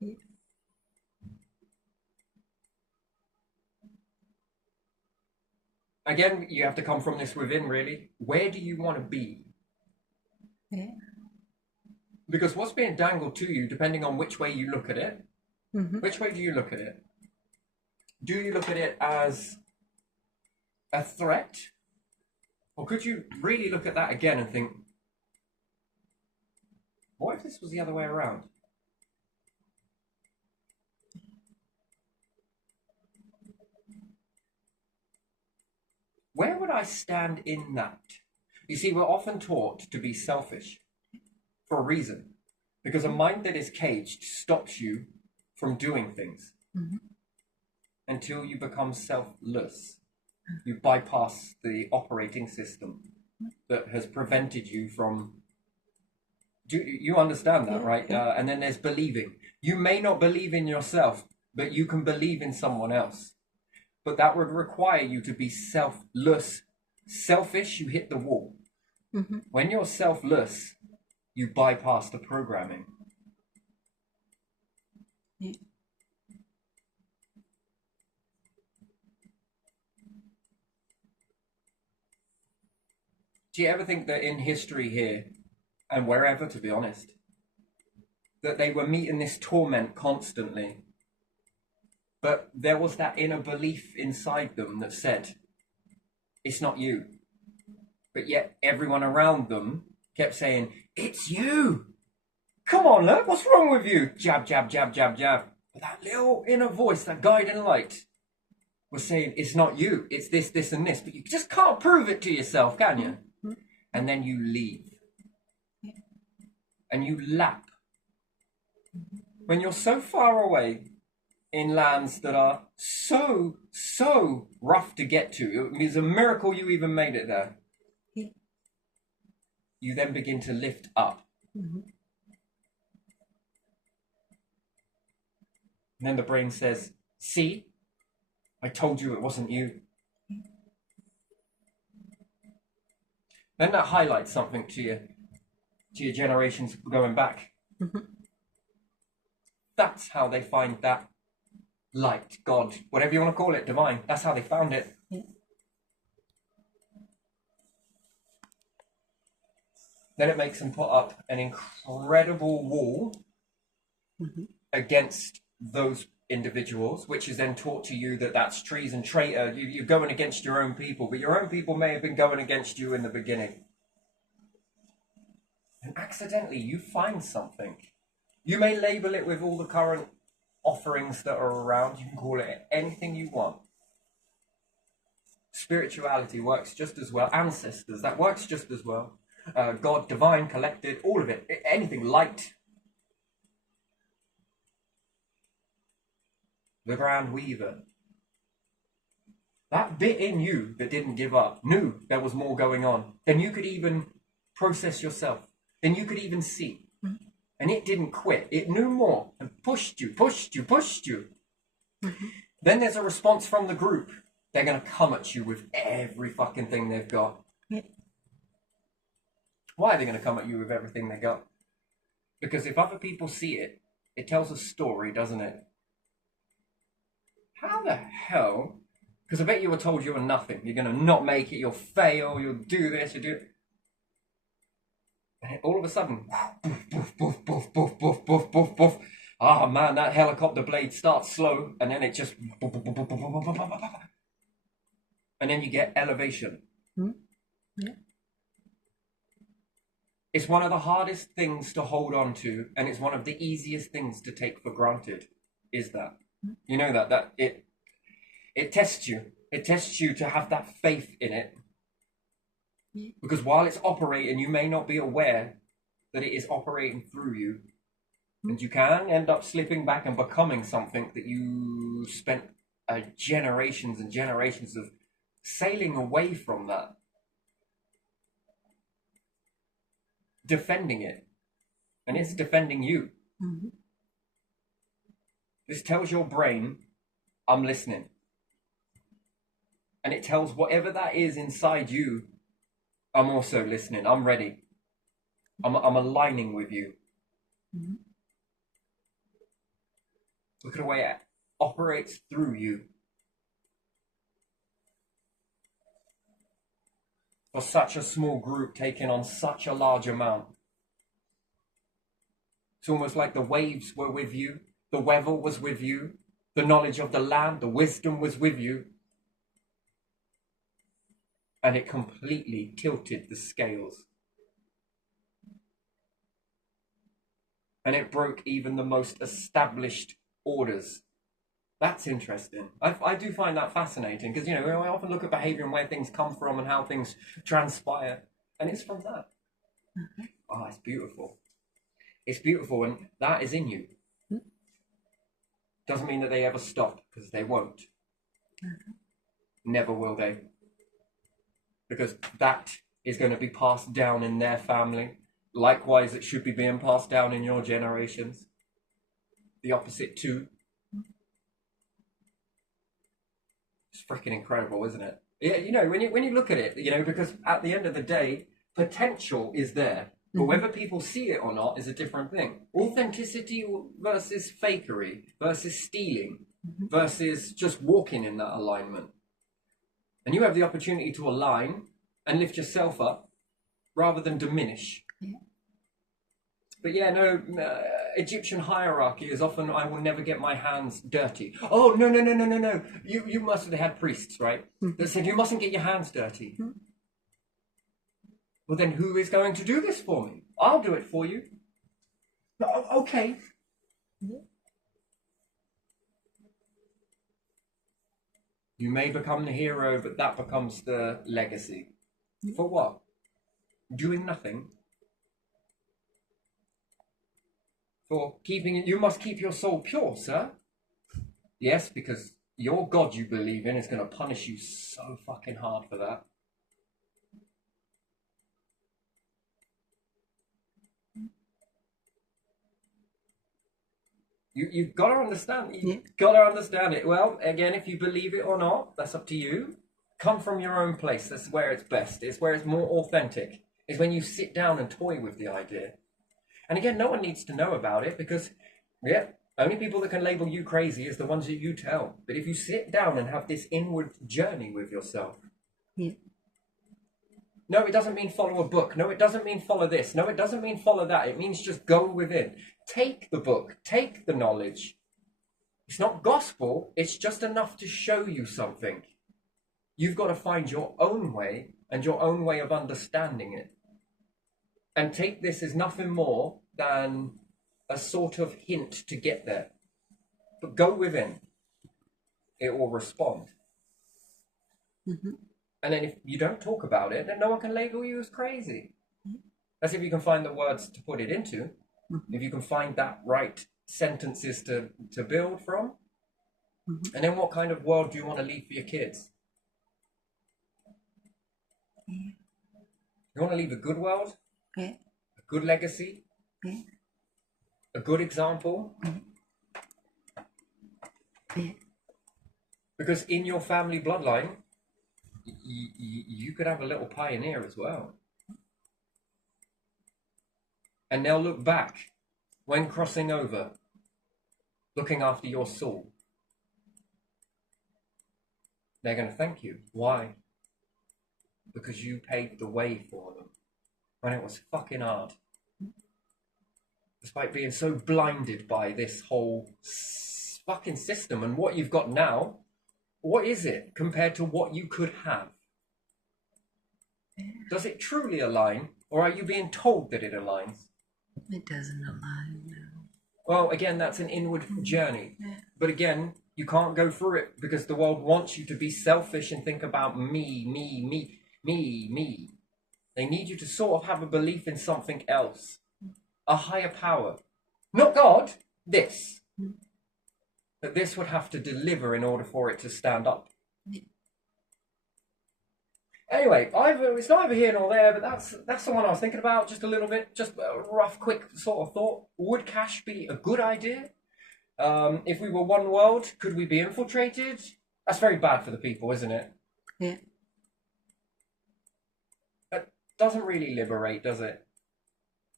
Yeah. Again, you have to come from this within, really. Where do you want to be? Yeah. Because what's being dangled to you, depending on which way you look at it, Mm-hmm. which way do you look at it? Do you look at it as a threat? Or could you really look at that again and think, what if this was the other way around? Where would I stand in that? You see, we're often taught to be selfish for a reason. Because a mind that is caged stops you from doing things Mm-hmm. until you become selfless. You bypass the operating system that has prevented you from. Do you understand that, Yeah, right? yeah. And then there's believing. You may not believe in yourself, but you can believe in someone else. But that would require you to be selfless. Selfish, you hit the wall. Mm-hmm. When you're selfless, you bypass the programming. Yeah. Do you ever think that in history here, and wherever, to be honest, that they were meeting this torment constantly, but there was that inner belief inside them that said, it's not you. But yet everyone around them kept saying, it's you. Come on, look, what's wrong with you? Jab, jab, jab, jab, jab. But that little inner voice, that guiding light, was saying, it's not you, it's this, this, and this. But you just can't prove it to yourself, can you? Mm-hmm. And then you leave. Yeah. And you lap. When you're so far away in lands that are so, so rough to get to, it's a miracle you even made it there. Yeah. You then begin to lift up. Mm-hmm. And then the brain says, see, I told you it wasn't you. Then that highlights something to your generations going back. Mm-hmm. That's how they find that light, God, whatever you want to call it, divine. That's how they found it. Yeah. Then it makes them put up an incredible wall Mm-hmm. against those individuals, which is then taught to you that that's treason, traitor. You're going against your own people, but your own people may have been going against you in the beginning. And accidentally, you find something. You may label it with all the current offerings that are around. You can call it anything you want. Spirituality works just as well. Ancestors, that works just as well. God, divine, collected, all of it. Anything, light. The Grand Weaver. That bit in you that didn't give up knew there was more going on. Then you could even process yourself. Then you could even see. Mm-hmm. And it didn't quit. It knew more and pushed you, pushed you, pushed you. Mm-hmm. Then there's a response from the group. They're going to come at you with every fucking thing they've got. Yeah. Why are they going to come at you with everything they got? Because if other people see it, it tells a story, doesn't it? How the hell? Because I bet you were told you were nothing. You're going to not make it. You'll fail. You'll do this. You'll do it. And all of a sudden, boof, boof, boof, boof, boof, boof, boof, boof. Ah, man, that helicopter blade starts slow, and then it just... And then you get elevation. Mm-hmm. Yeah. It's one of the hardest things to hold on to, and it's one of the easiest things to take for granted, is that. You know that it It tests you. It tests you to have that faith in it. Yeah. Because while it's operating, you may not be aware that it is operating through you. And you can end up slipping back and becoming something that you spent generations and generations of sailing away from that. Defending it. And it's defending you. Mhm. This tells your brain, I'm listening. And it tells whatever that is inside you, I'm also listening. I'm ready. I'm aligning with you. Mhm. Look at the way it operates through you. For such a small group taking on such a large amount. It's almost like the waves were with you, the weather was with you, the knowledge of the land, the wisdom was with you. And it completely tilted the scales. And it broke even the most established orders. That's interesting. I do find that fascinating because, you know, I often look at behavior and where things come from and how things transpire. And it's from that. Mhm. Oh, it's beautiful. It's beautiful, and that is in you. Doesn't mean that they ever stop, because they won't. Never will they. Because that is going to be passed down in their family. Likewise, it should be being passed down in your generations. The opposite too. It's freaking incredible, isn't it? Yeah, you know, when you look at it, you know, because at the end of the day, potential is there. But whether people see it or not is a different thing. Authenticity versus fakery versus stealing versus just walking in that alignment. And you have the opportunity to align and lift yourself up rather than diminish. Yeah. But yeah, no, Egyptian hierarchy is often, I will never get my hands dirty. Oh, no, no, no, no, no, no. You must have had priests, right? That said, you mustn't get your hands dirty. Well, then who is going to do this for me? I'll do it for you. Okay. Yeah. You may become the hero, but that becomes the legacy. For what? Doing nothing. For keeping it, you must keep your soul pure, sir. Yes, because your God you believe in is going to punish you so fucking hard for that. You've got to understand. You've got to understand it. Well, again, if you believe it or not, that's up to you. Come from your own place. That's where it's best. It's where it's more authentic. It's when you sit down and toy with the idea. And again, no one needs to know about it because, yeah, only people that can label you crazy is the ones that you tell. But if you sit down and have this inward journey with yourself, Yeah. no, it doesn't mean follow a book. No, it doesn't mean follow this. No, it doesn't mean follow that. It means just go within. Take the book. Take the knowledge. It's not gospel. It's just enough to show you something. You've got to find your own way and your own way of understanding it. And take this as nothing more than a sort of hint to get there. But go within. It will respond. And then if you don't talk about it, then no one can label you as crazy. That's if you can find the words to put it into. If you can find that right sentences to build from. And then what kind of world do you want to leave for your kids? Yeah. You want to leave a good world? Yeah. A good legacy? Yeah. A good example? Yeah. Because in your family bloodline, you could have a little pioneer as well. And they'll look back when crossing over, looking after your soul. They're going to thank you. Why? Because you paved the way for them when it was fucking hard. Despite being so blinded by this whole fucking system and what you've got now, what is it compared to what you could have? Does it truly align, or are you being told that it aligns? It doesn't align now. Well, again, that's an inward journey. Yeah. But again, You can't go through it because the world wants you to be selfish and think about me, me, me, me, me. They need you to sort of have a belief in something else, a higher power. Not God, this. But this would have to deliver in order for it to stand up. Anyway, it's neither here nor there, but that's the one I was thinking about just a little bit. Just a rough, quick sort of thought. Would cash be a good idea? If we were one world, could we be infiltrated? That's very bad for the people, isn't it? Yeah. It doesn't really liberate, does it?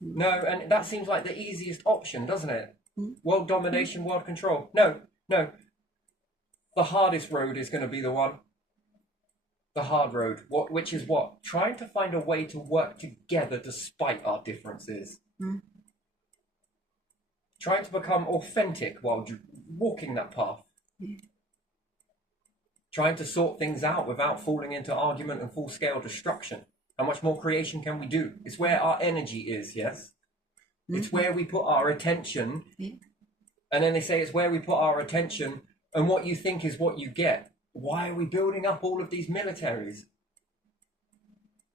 No, and that seems like the easiest option, doesn't it? World domination, world control. No. The hardest road is going to be the one. The hard road. Which is what? Trying to find a way to work together despite our differences. Trying to become authentic while walking that path. Trying to sort things out without falling into argument and full-scale destruction. How much more creation can we do? It's where our energy is, yes? It's where we put our attention. And then they say it's where we put our attention, and what you think is what you get. Why are we building up all of these militaries?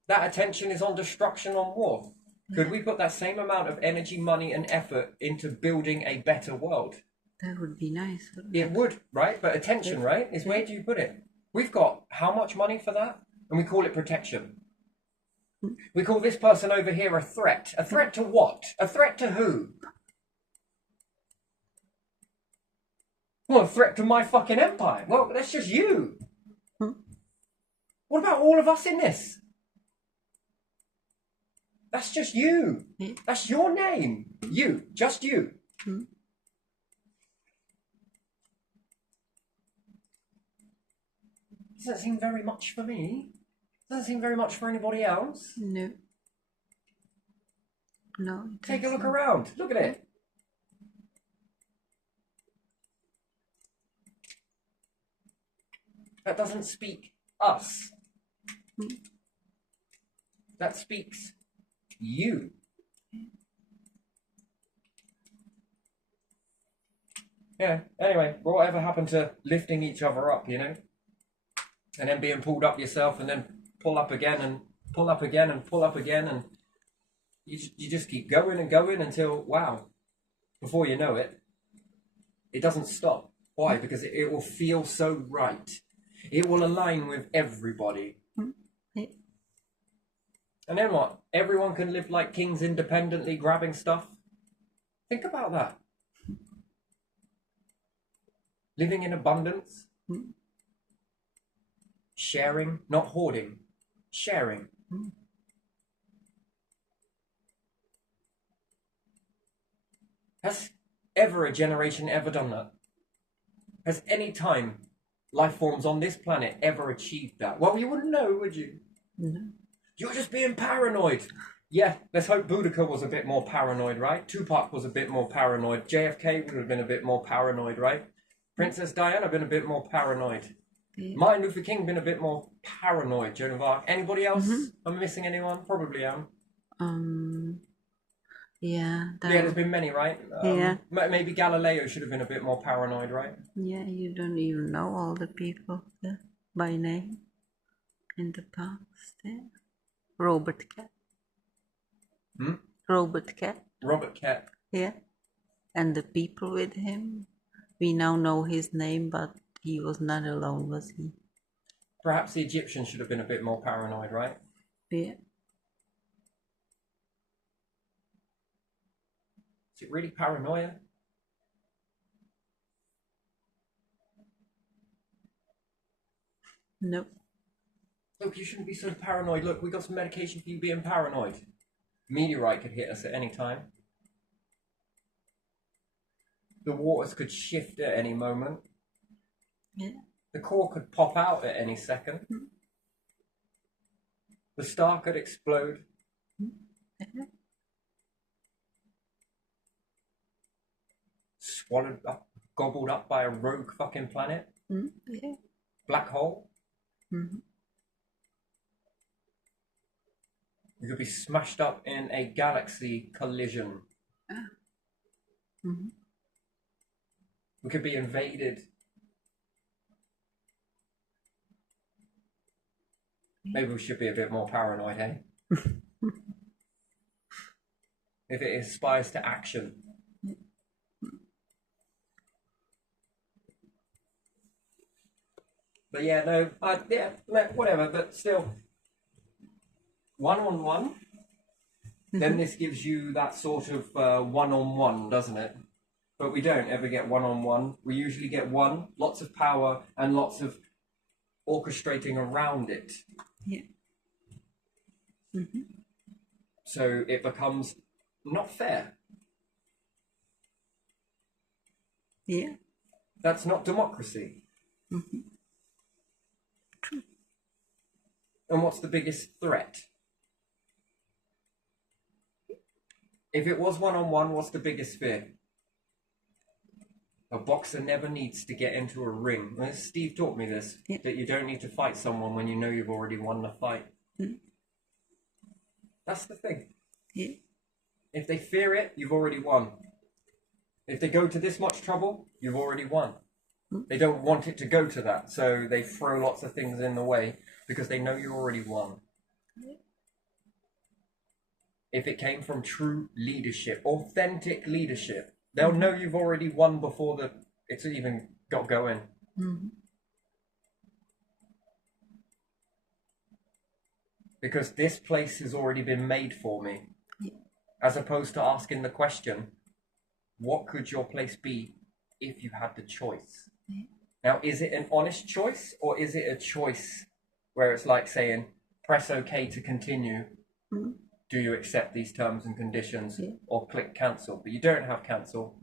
That attention is on destruction, on war. Could we put that same amount of energy, money, and effort into building a better world? That would be nice. It would, right? But attention, right, is where do you put it? We've got how much money for that? And we call it protection. We call this person over here a threat. A threat to what? A threat to who? Well, a threat to my fucking empire. Well, that's just you. What about all of us in this? That's just you. That's your name. You. Just you. Doesn't seem very much for me. Doesn't seem very much for anybody else. No. Take a look around. Look at it. That doesn't speak us. That speaks you. Yeah, anyway, whatever happened to lifting each other up, you know? And then being pulled up yourself and then pull up again and pull up again and pull up again, and you just keep going and going until, wow, before you know it, it doesn't stop. Why? Because it will feel so right. It will align with everybody. And then what? Everyone can live like kings independently, grabbing stuff. Think about that. Living in abundance. Sharing, not hoarding. Sharing. Has ever a generation ever done that? Has any time life forms on this planet ever achieved that? Well, you wouldn't know, would you? No. You're just being paranoid. Yeah, let's hope Boudica was a bit more paranoid, right? Tupac was a bit more paranoid. JFK would have been a bit more paranoid, right? Princess Diana been a bit more paranoid. Martin Luther King been a bit more paranoid. Joan of Arc. Anybody else? I'm missing anyone? Probably am. Yeah. There's been many, right? Yeah. Maybe Galileo should have been a bit more paranoid, right? Yeah, you don't even know all the people by name in the past. Yeah. Robert Cat. Robert Cat. Robert Cat. Yeah. And the people with him. We now know his name, but he was not alone, was he? Perhaps the Egyptians should have been a bit more paranoid, right? Yeah. Is it really paranoia? No. Look, you shouldn't be so paranoid. Look, we got some medication for you being paranoid. Meteorite could hit us at any time. The waters could shift at any moment. Yeah. The core could pop out at any second. The star could explode. Swallowed up, gobbled up by a rogue fucking planet. Yeah. Black hole. We could be smashed up in a galaxy collision. We could be invaded Maybe we should be a bit more paranoid, eh? If it aspires to action. But yeah, no, whatever. But still, one-on-one. Then this gives you that sort of one-on-one, doesn't it? But we don't ever get one-on-one. We usually get one, lots of power, and lots of orchestrating around it. Yeah. So it becomes not fair. Yeah. That's not democracy. True. And what's the biggest threat? If it was one-on-one, what's the biggest fear? A boxer never needs to get into a ring. Steve taught me this, Yeah. that you don't need to fight someone when you know you've already won the fight. That's the thing. Yeah. If they fear it, you've already won. If they go to this much trouble, you've already won. They don't want it to go to that, so they throw lots of things in the way because they know you already won. If it came from true leadership, authentic leadership, they'll know you've already won before it's even got going. Because this place has already been made for me. Yeah. As opposed to asking the question, what could your place be if you had the choice? Yeah. Now, is it an honest choice, or is it a choice where it's like saying, press OK to continue? Do you accept these terms and conditions? Yeah. Or click cancel? But you don't have cancel.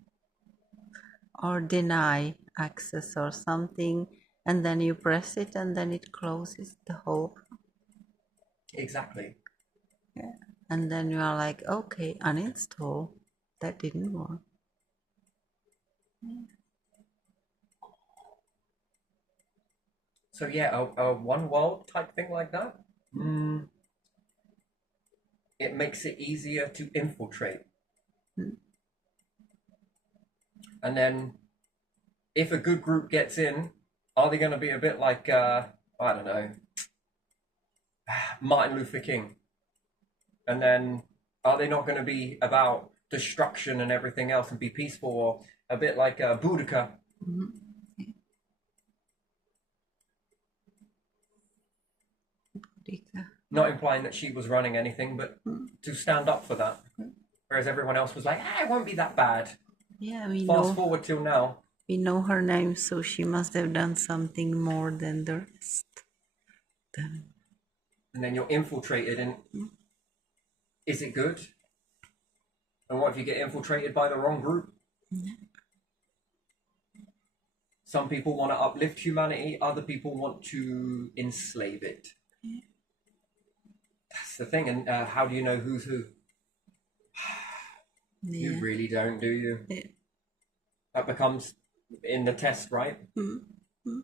Or deny access or something, and then you press it and then it closes the whole. Exactly. Yeah. And then you are like, okay, uninstall. That didn't work. So yeah, a one world type thing like that, it makes it easier to infiltrate. And then if a good group gets in, are they going to be a bit like, I don't know, Martin Luther King? And then are they not going to be about destruction and everything else and be peaceful, or a bit like Boudica? Not implying that she was running anything, but to stand up for that. Whereas everyone else was like, it won't be that bad. Yeah, we Fast know. forward till now. We know her name, so she must have done something more than the rest. And then you're infiltrated, and is it good? And what if you get infiltrated by the wrong group? Some people want to uplift humanity, other people want to enslave it. That's the thing. And how do you know who's who? Yeah. You really don't, do you? Yeah. That becomes in the test, right? And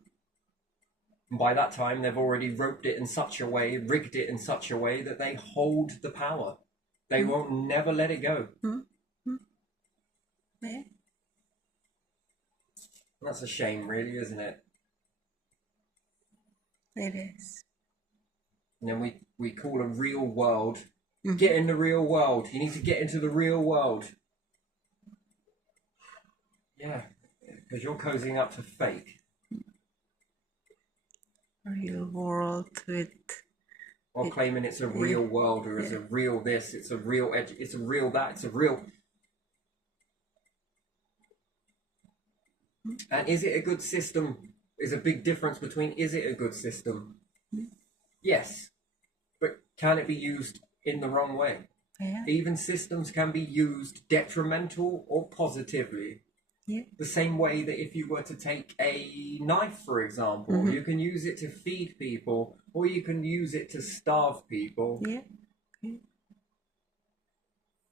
by that time, they've already roped it in such a way, rigged it in such a way that they hold the power. They won't never let it go. Yeah. That's a shame, really, isn't it? It is. And then we call a real world. Get in the real world. You need to get into the real world. Yeah, because you're cozying up to fake. Real world with. Or claiming it's a real world, or it's a real this, it's a real it's a real that, it's a real. And is it a good system? Is a big difference between is it a good system? Yes. But can it be used in the wrong way? Yeah. Even systems can be used detrimental or positively. Yeah. The same way that if you were to take a knife, for example, you can use it to feed people, or you can use it to starve people. Yeah.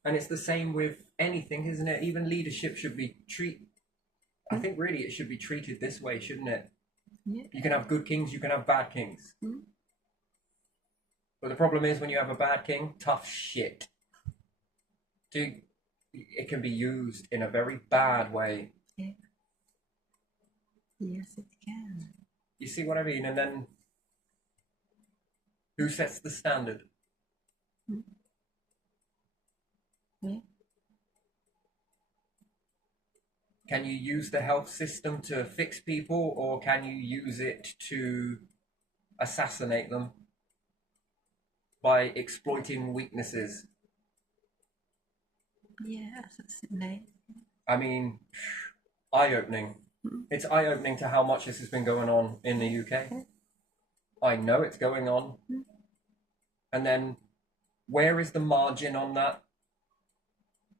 And it's the same with anything, isn't it? Even leadership should be I think really it should be treated this way, shouldn't it? Yeah. You can have good kings, you can have bad kings. But the problem is when you have a bad king, tough shit. Dude, it can be used in a very bad way. Yeah. Yes, it can. You see what I mean? And then Who sets the standard? Yeah. Can you use the health system to fix people, or can you use it to assassinate them by exploiting weaknesses? Yeah, assassinate. I mean, eye-opening. It's eye-opening to how much this has been going on in the UK. I know it's going on. And then where is the margin on that?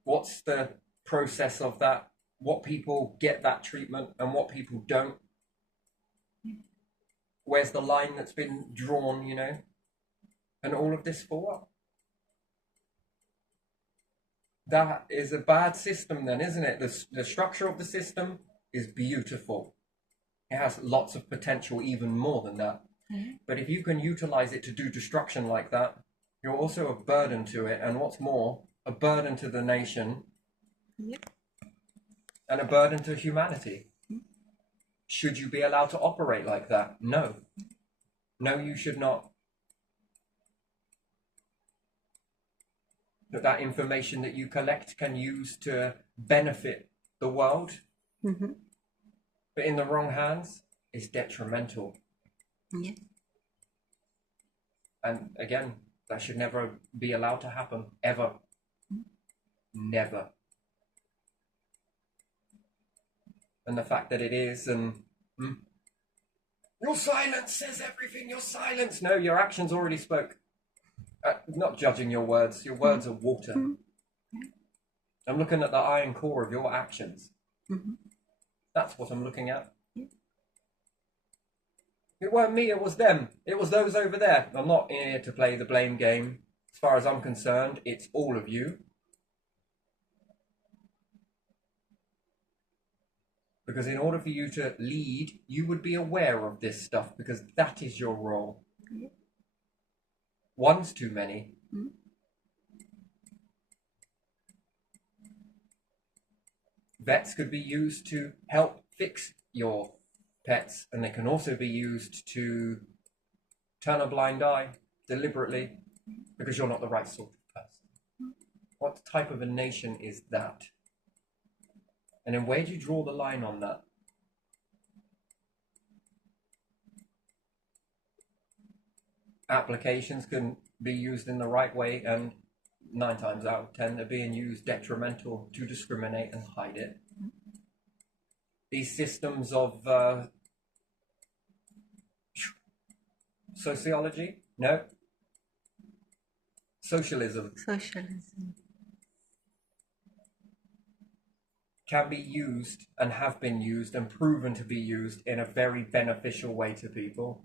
What's the process of that? What people get that treatment and what people don't? Where's the line that's been drawn, you know? And all of this for what? That is a bad system then, isn't it? The structure of the system is beautiful. It has lots of potential, even more than that. But if you can utilize it to do destruction like that, you're also a burden to it. And what's more, a burden to the nation Yep. and a burden to humanity. Should you be allowed to operate like that? No. No, you should not. That information that you collect can use to benefit the world, Mm-hmm. but in the wrong hands, is detrimental. Yeah. And again, that should never be allowed to happen, ever. Never. And the fact that it is, and your silence says everything, your silence. No, your actions already spoke. Not judging your words are water. I'm looking at the iron core of your actions. That's what I'm looking at. It weren't me, it was them. It was those over there. I'm not here to play the blame game. As far as I'm concerned, it's all of you. Because in order for you to lead, you would be aware of this stuff, because that is your role. One's too many. Vets could be used to help fix your pets, and they can also be used to turn a blind eye deliberately because you're not the right sort of person. What type of a nation is that? And then where do you draw the line on that? Applications can be used in the right way, and 9 times out of 10 they're being used detrimental to discriminate and hide it. These systems of sociology? No. Socialism Socialism. can be used and have been used and proven to be used in a very beneficial way to people.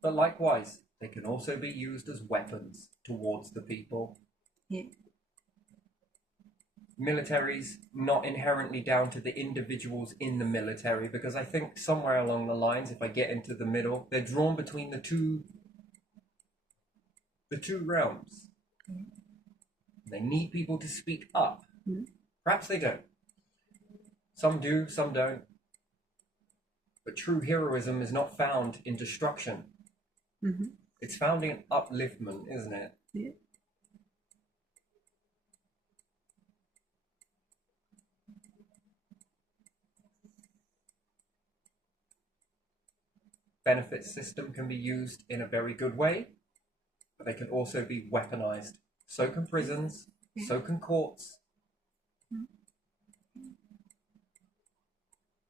But likewise, they can also be used as weapons towards the people. Yeah. Military's not inherently down to the individuals in the military, because I think somewhere along the lines, if I get into the middle, they're drawn between the two realms. They need people to speak up. Perhaps they don't. Some do, some don't. But true heroism is not found in destruction. It's found in upliftment, isn't it? Yeah. Benefit system can be used in a very good way, but they can also be weaponized. So can prisons, so can courts. You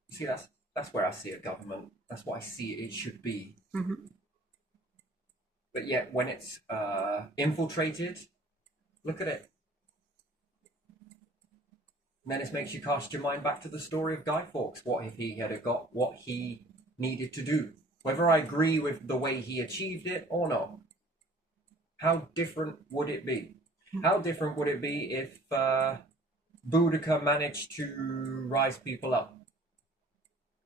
see, that's where I see a government. That's what I see it should be. But yet, when it's infiltrated, look at it. And then it makes you cast your mind back to the story of Guy Fawkes. What if he had got what he needed to do? Whether I agree with the way he achieved it or not. How different would it be? How different would it be if Boudica managed to rise people up?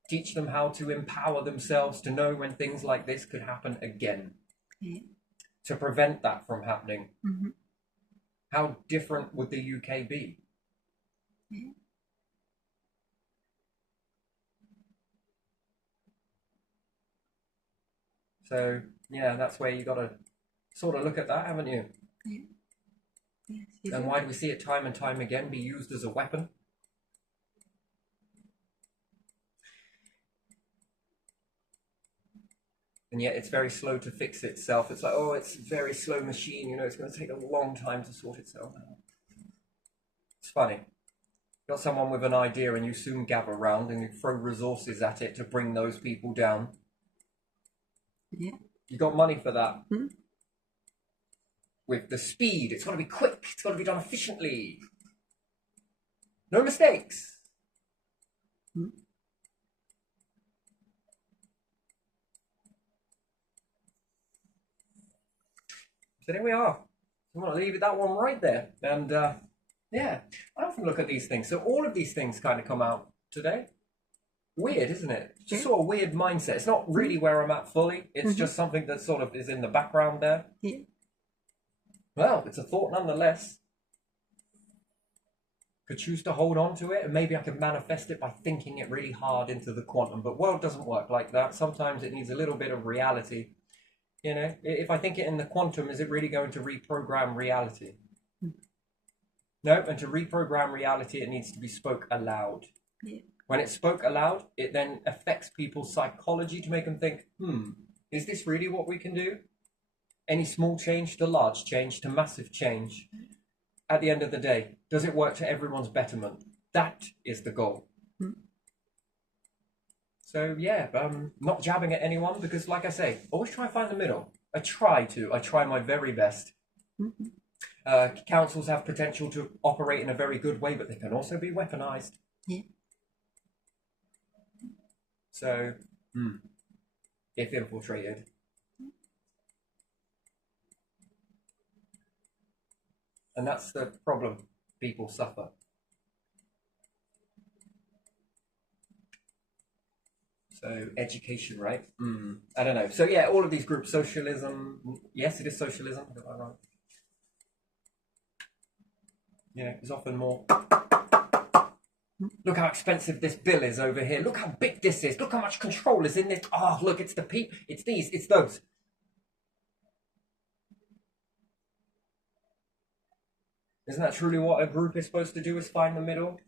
Teach them how to empower themselves to know when things like this could happen again. To prevent that from happening. How different would the UK be? So, yeah, that's where you got to sort of look at that, haven't you? Yeah. Yes, you And do. why do we see it time and time again be used as a weapon? And yet it's very slow to fix itself. It's like, oh, it's a very slow machine, you know, it's going to take a long time to sort itself out. It's funny. Got someone with an idea and you soon gather round and you throw resources at it to bring those people down. Yeah. You got money for that. Hmm? With the speed, it's got to be quick, it's got to be done efficiently. No mistakes. Hmm? So there we are. I'm going to leave that one right there. And yeah, I often look at these things. So all of these things kind of come out today. Weird, isn't it? It's just sort of weird mindset. It's not really where I'm at fully. It's just something that sort of is in the background there. Yeah. Well, it's a thought nonetheless. Could choose to hold on to it, and maybe I could manifest it by thinking it really hard into the quantum. But world doesn't work like that. Sometimes it needs a little bit of reality. You know, if I think it in the quantum, is it really going to reprogram reality? No, and to reprogram reality, it needs to be spoke aloud. Yeah. When it's spoke aloud, it then affects people's psychology to make them think, is this really what we can do? Any small change to large change to massive change. At the end of the day, does it work to everyone's betterment? That is the goal. So yeah, not jabbing at anyone because, like I say, always try and find the middle. I try my very best. Councils have potential to operate in a very good way, but they can also be weaponized. Yeah. So, if infiltrated. And that's the problem people suffer. So education, right? I don't know. So yeah, all of these groups, socialism. Yes, it is socialism. Am I right? Yeah, it's often more. Look how expensive this bill is over here. Look how big this is. Look how much control is in this. Oh, look, it's the people. It's these. It's those. Isn't that truly what a group is supposed to do? Is find the middle?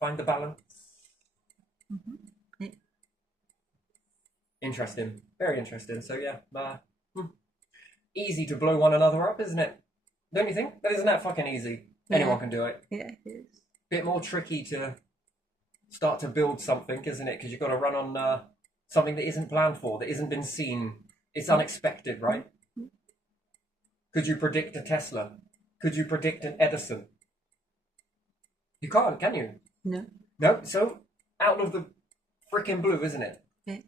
Find the balance. Yeah. Interesting. Very interesting. So yeah, easy to blow one another up, isn't it? Don't you think? Isn't that fucking easy? Yeah. Anyone can do it. Yeah, it is. Bit more tricky to start to build something, isn't it? Because you've got to run on something that isn't planned for, that isn't been seen. It's unexpected, right? Could you predict a Tesla? Could you predict an Edison? You can't, can you? No. No. So out of the freaking blue, isn't it? Yeah.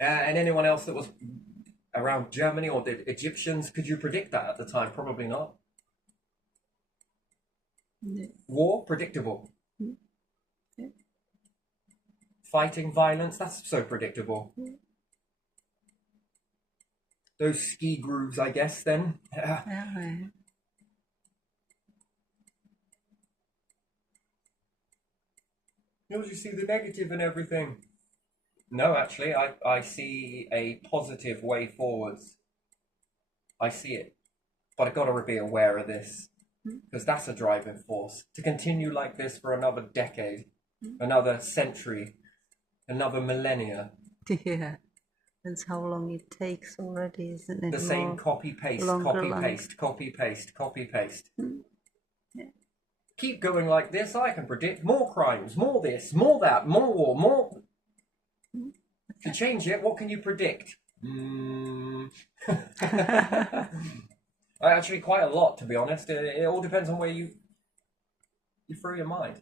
And anyone else that was around Germany or the Egyptians, could you predict that at the time? Probably not. No. War, predictable. Yeah. Fighting, violence, that's so predictable. Yeah. Those ski grooves, I guess, then. Yeah. You see the negative in everything. No, actually, I see a positive way forwards. I see it. But I've got to be aware of this. Because that's a driving force. To continue like this for another decade, another century, another millennia. Yeah. That's how long it takes already, isn't it? The same copy paste, longer copy life. paste, copy paste, copy paste. Yeah. Keep going like this, I can predict more crimes, more this, more that, more war, more. To change it, what can you predict? Actually, quite a lot, to be honest. It all depends on where you throw your mind.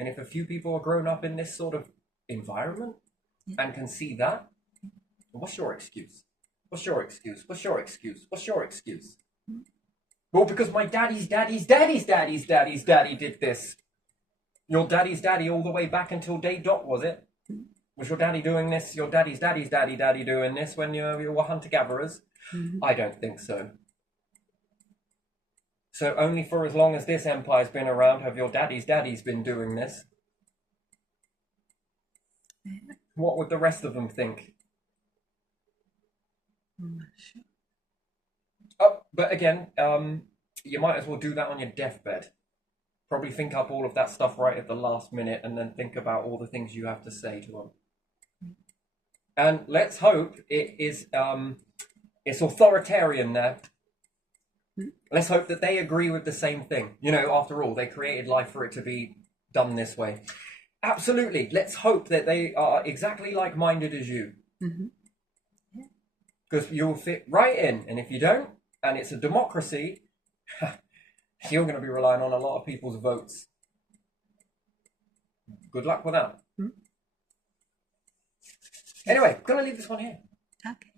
And if a few people are grown up in this sort of environment and can see that, what's your excuse? What's your excuse? What's your excuse? What's your excuse? Well, because my daddy's daddy's daddy's daddy's daddy's daddy did this. Your daddy's daddy all the way back until day dot, was it? Was your daddy doing this? Your daddy's daddy's daddy doing this when you were hunter-gatherers? I don't think so. So only for as long as this empire's been around have your daddies been doing this. What would the rest of them think? I'm not sure. Oh, but again, you might as well do that on your deathbed. Probably think up all of that stuff right at the last minute and then think about all the things you have to say to them. And let's hope it is it's authoritarian there. Let's hope that they agree with the same thing. You know, after all, they created life for it to be done this way. Absolutely. Let's hope that they are exactly like-minded as you. Because you'll fit right in. And if you don't, and it's a democracy, you're going to be relying on a lot of people's votes. Good luck with that. Anyway, going to leave this one here. Okay.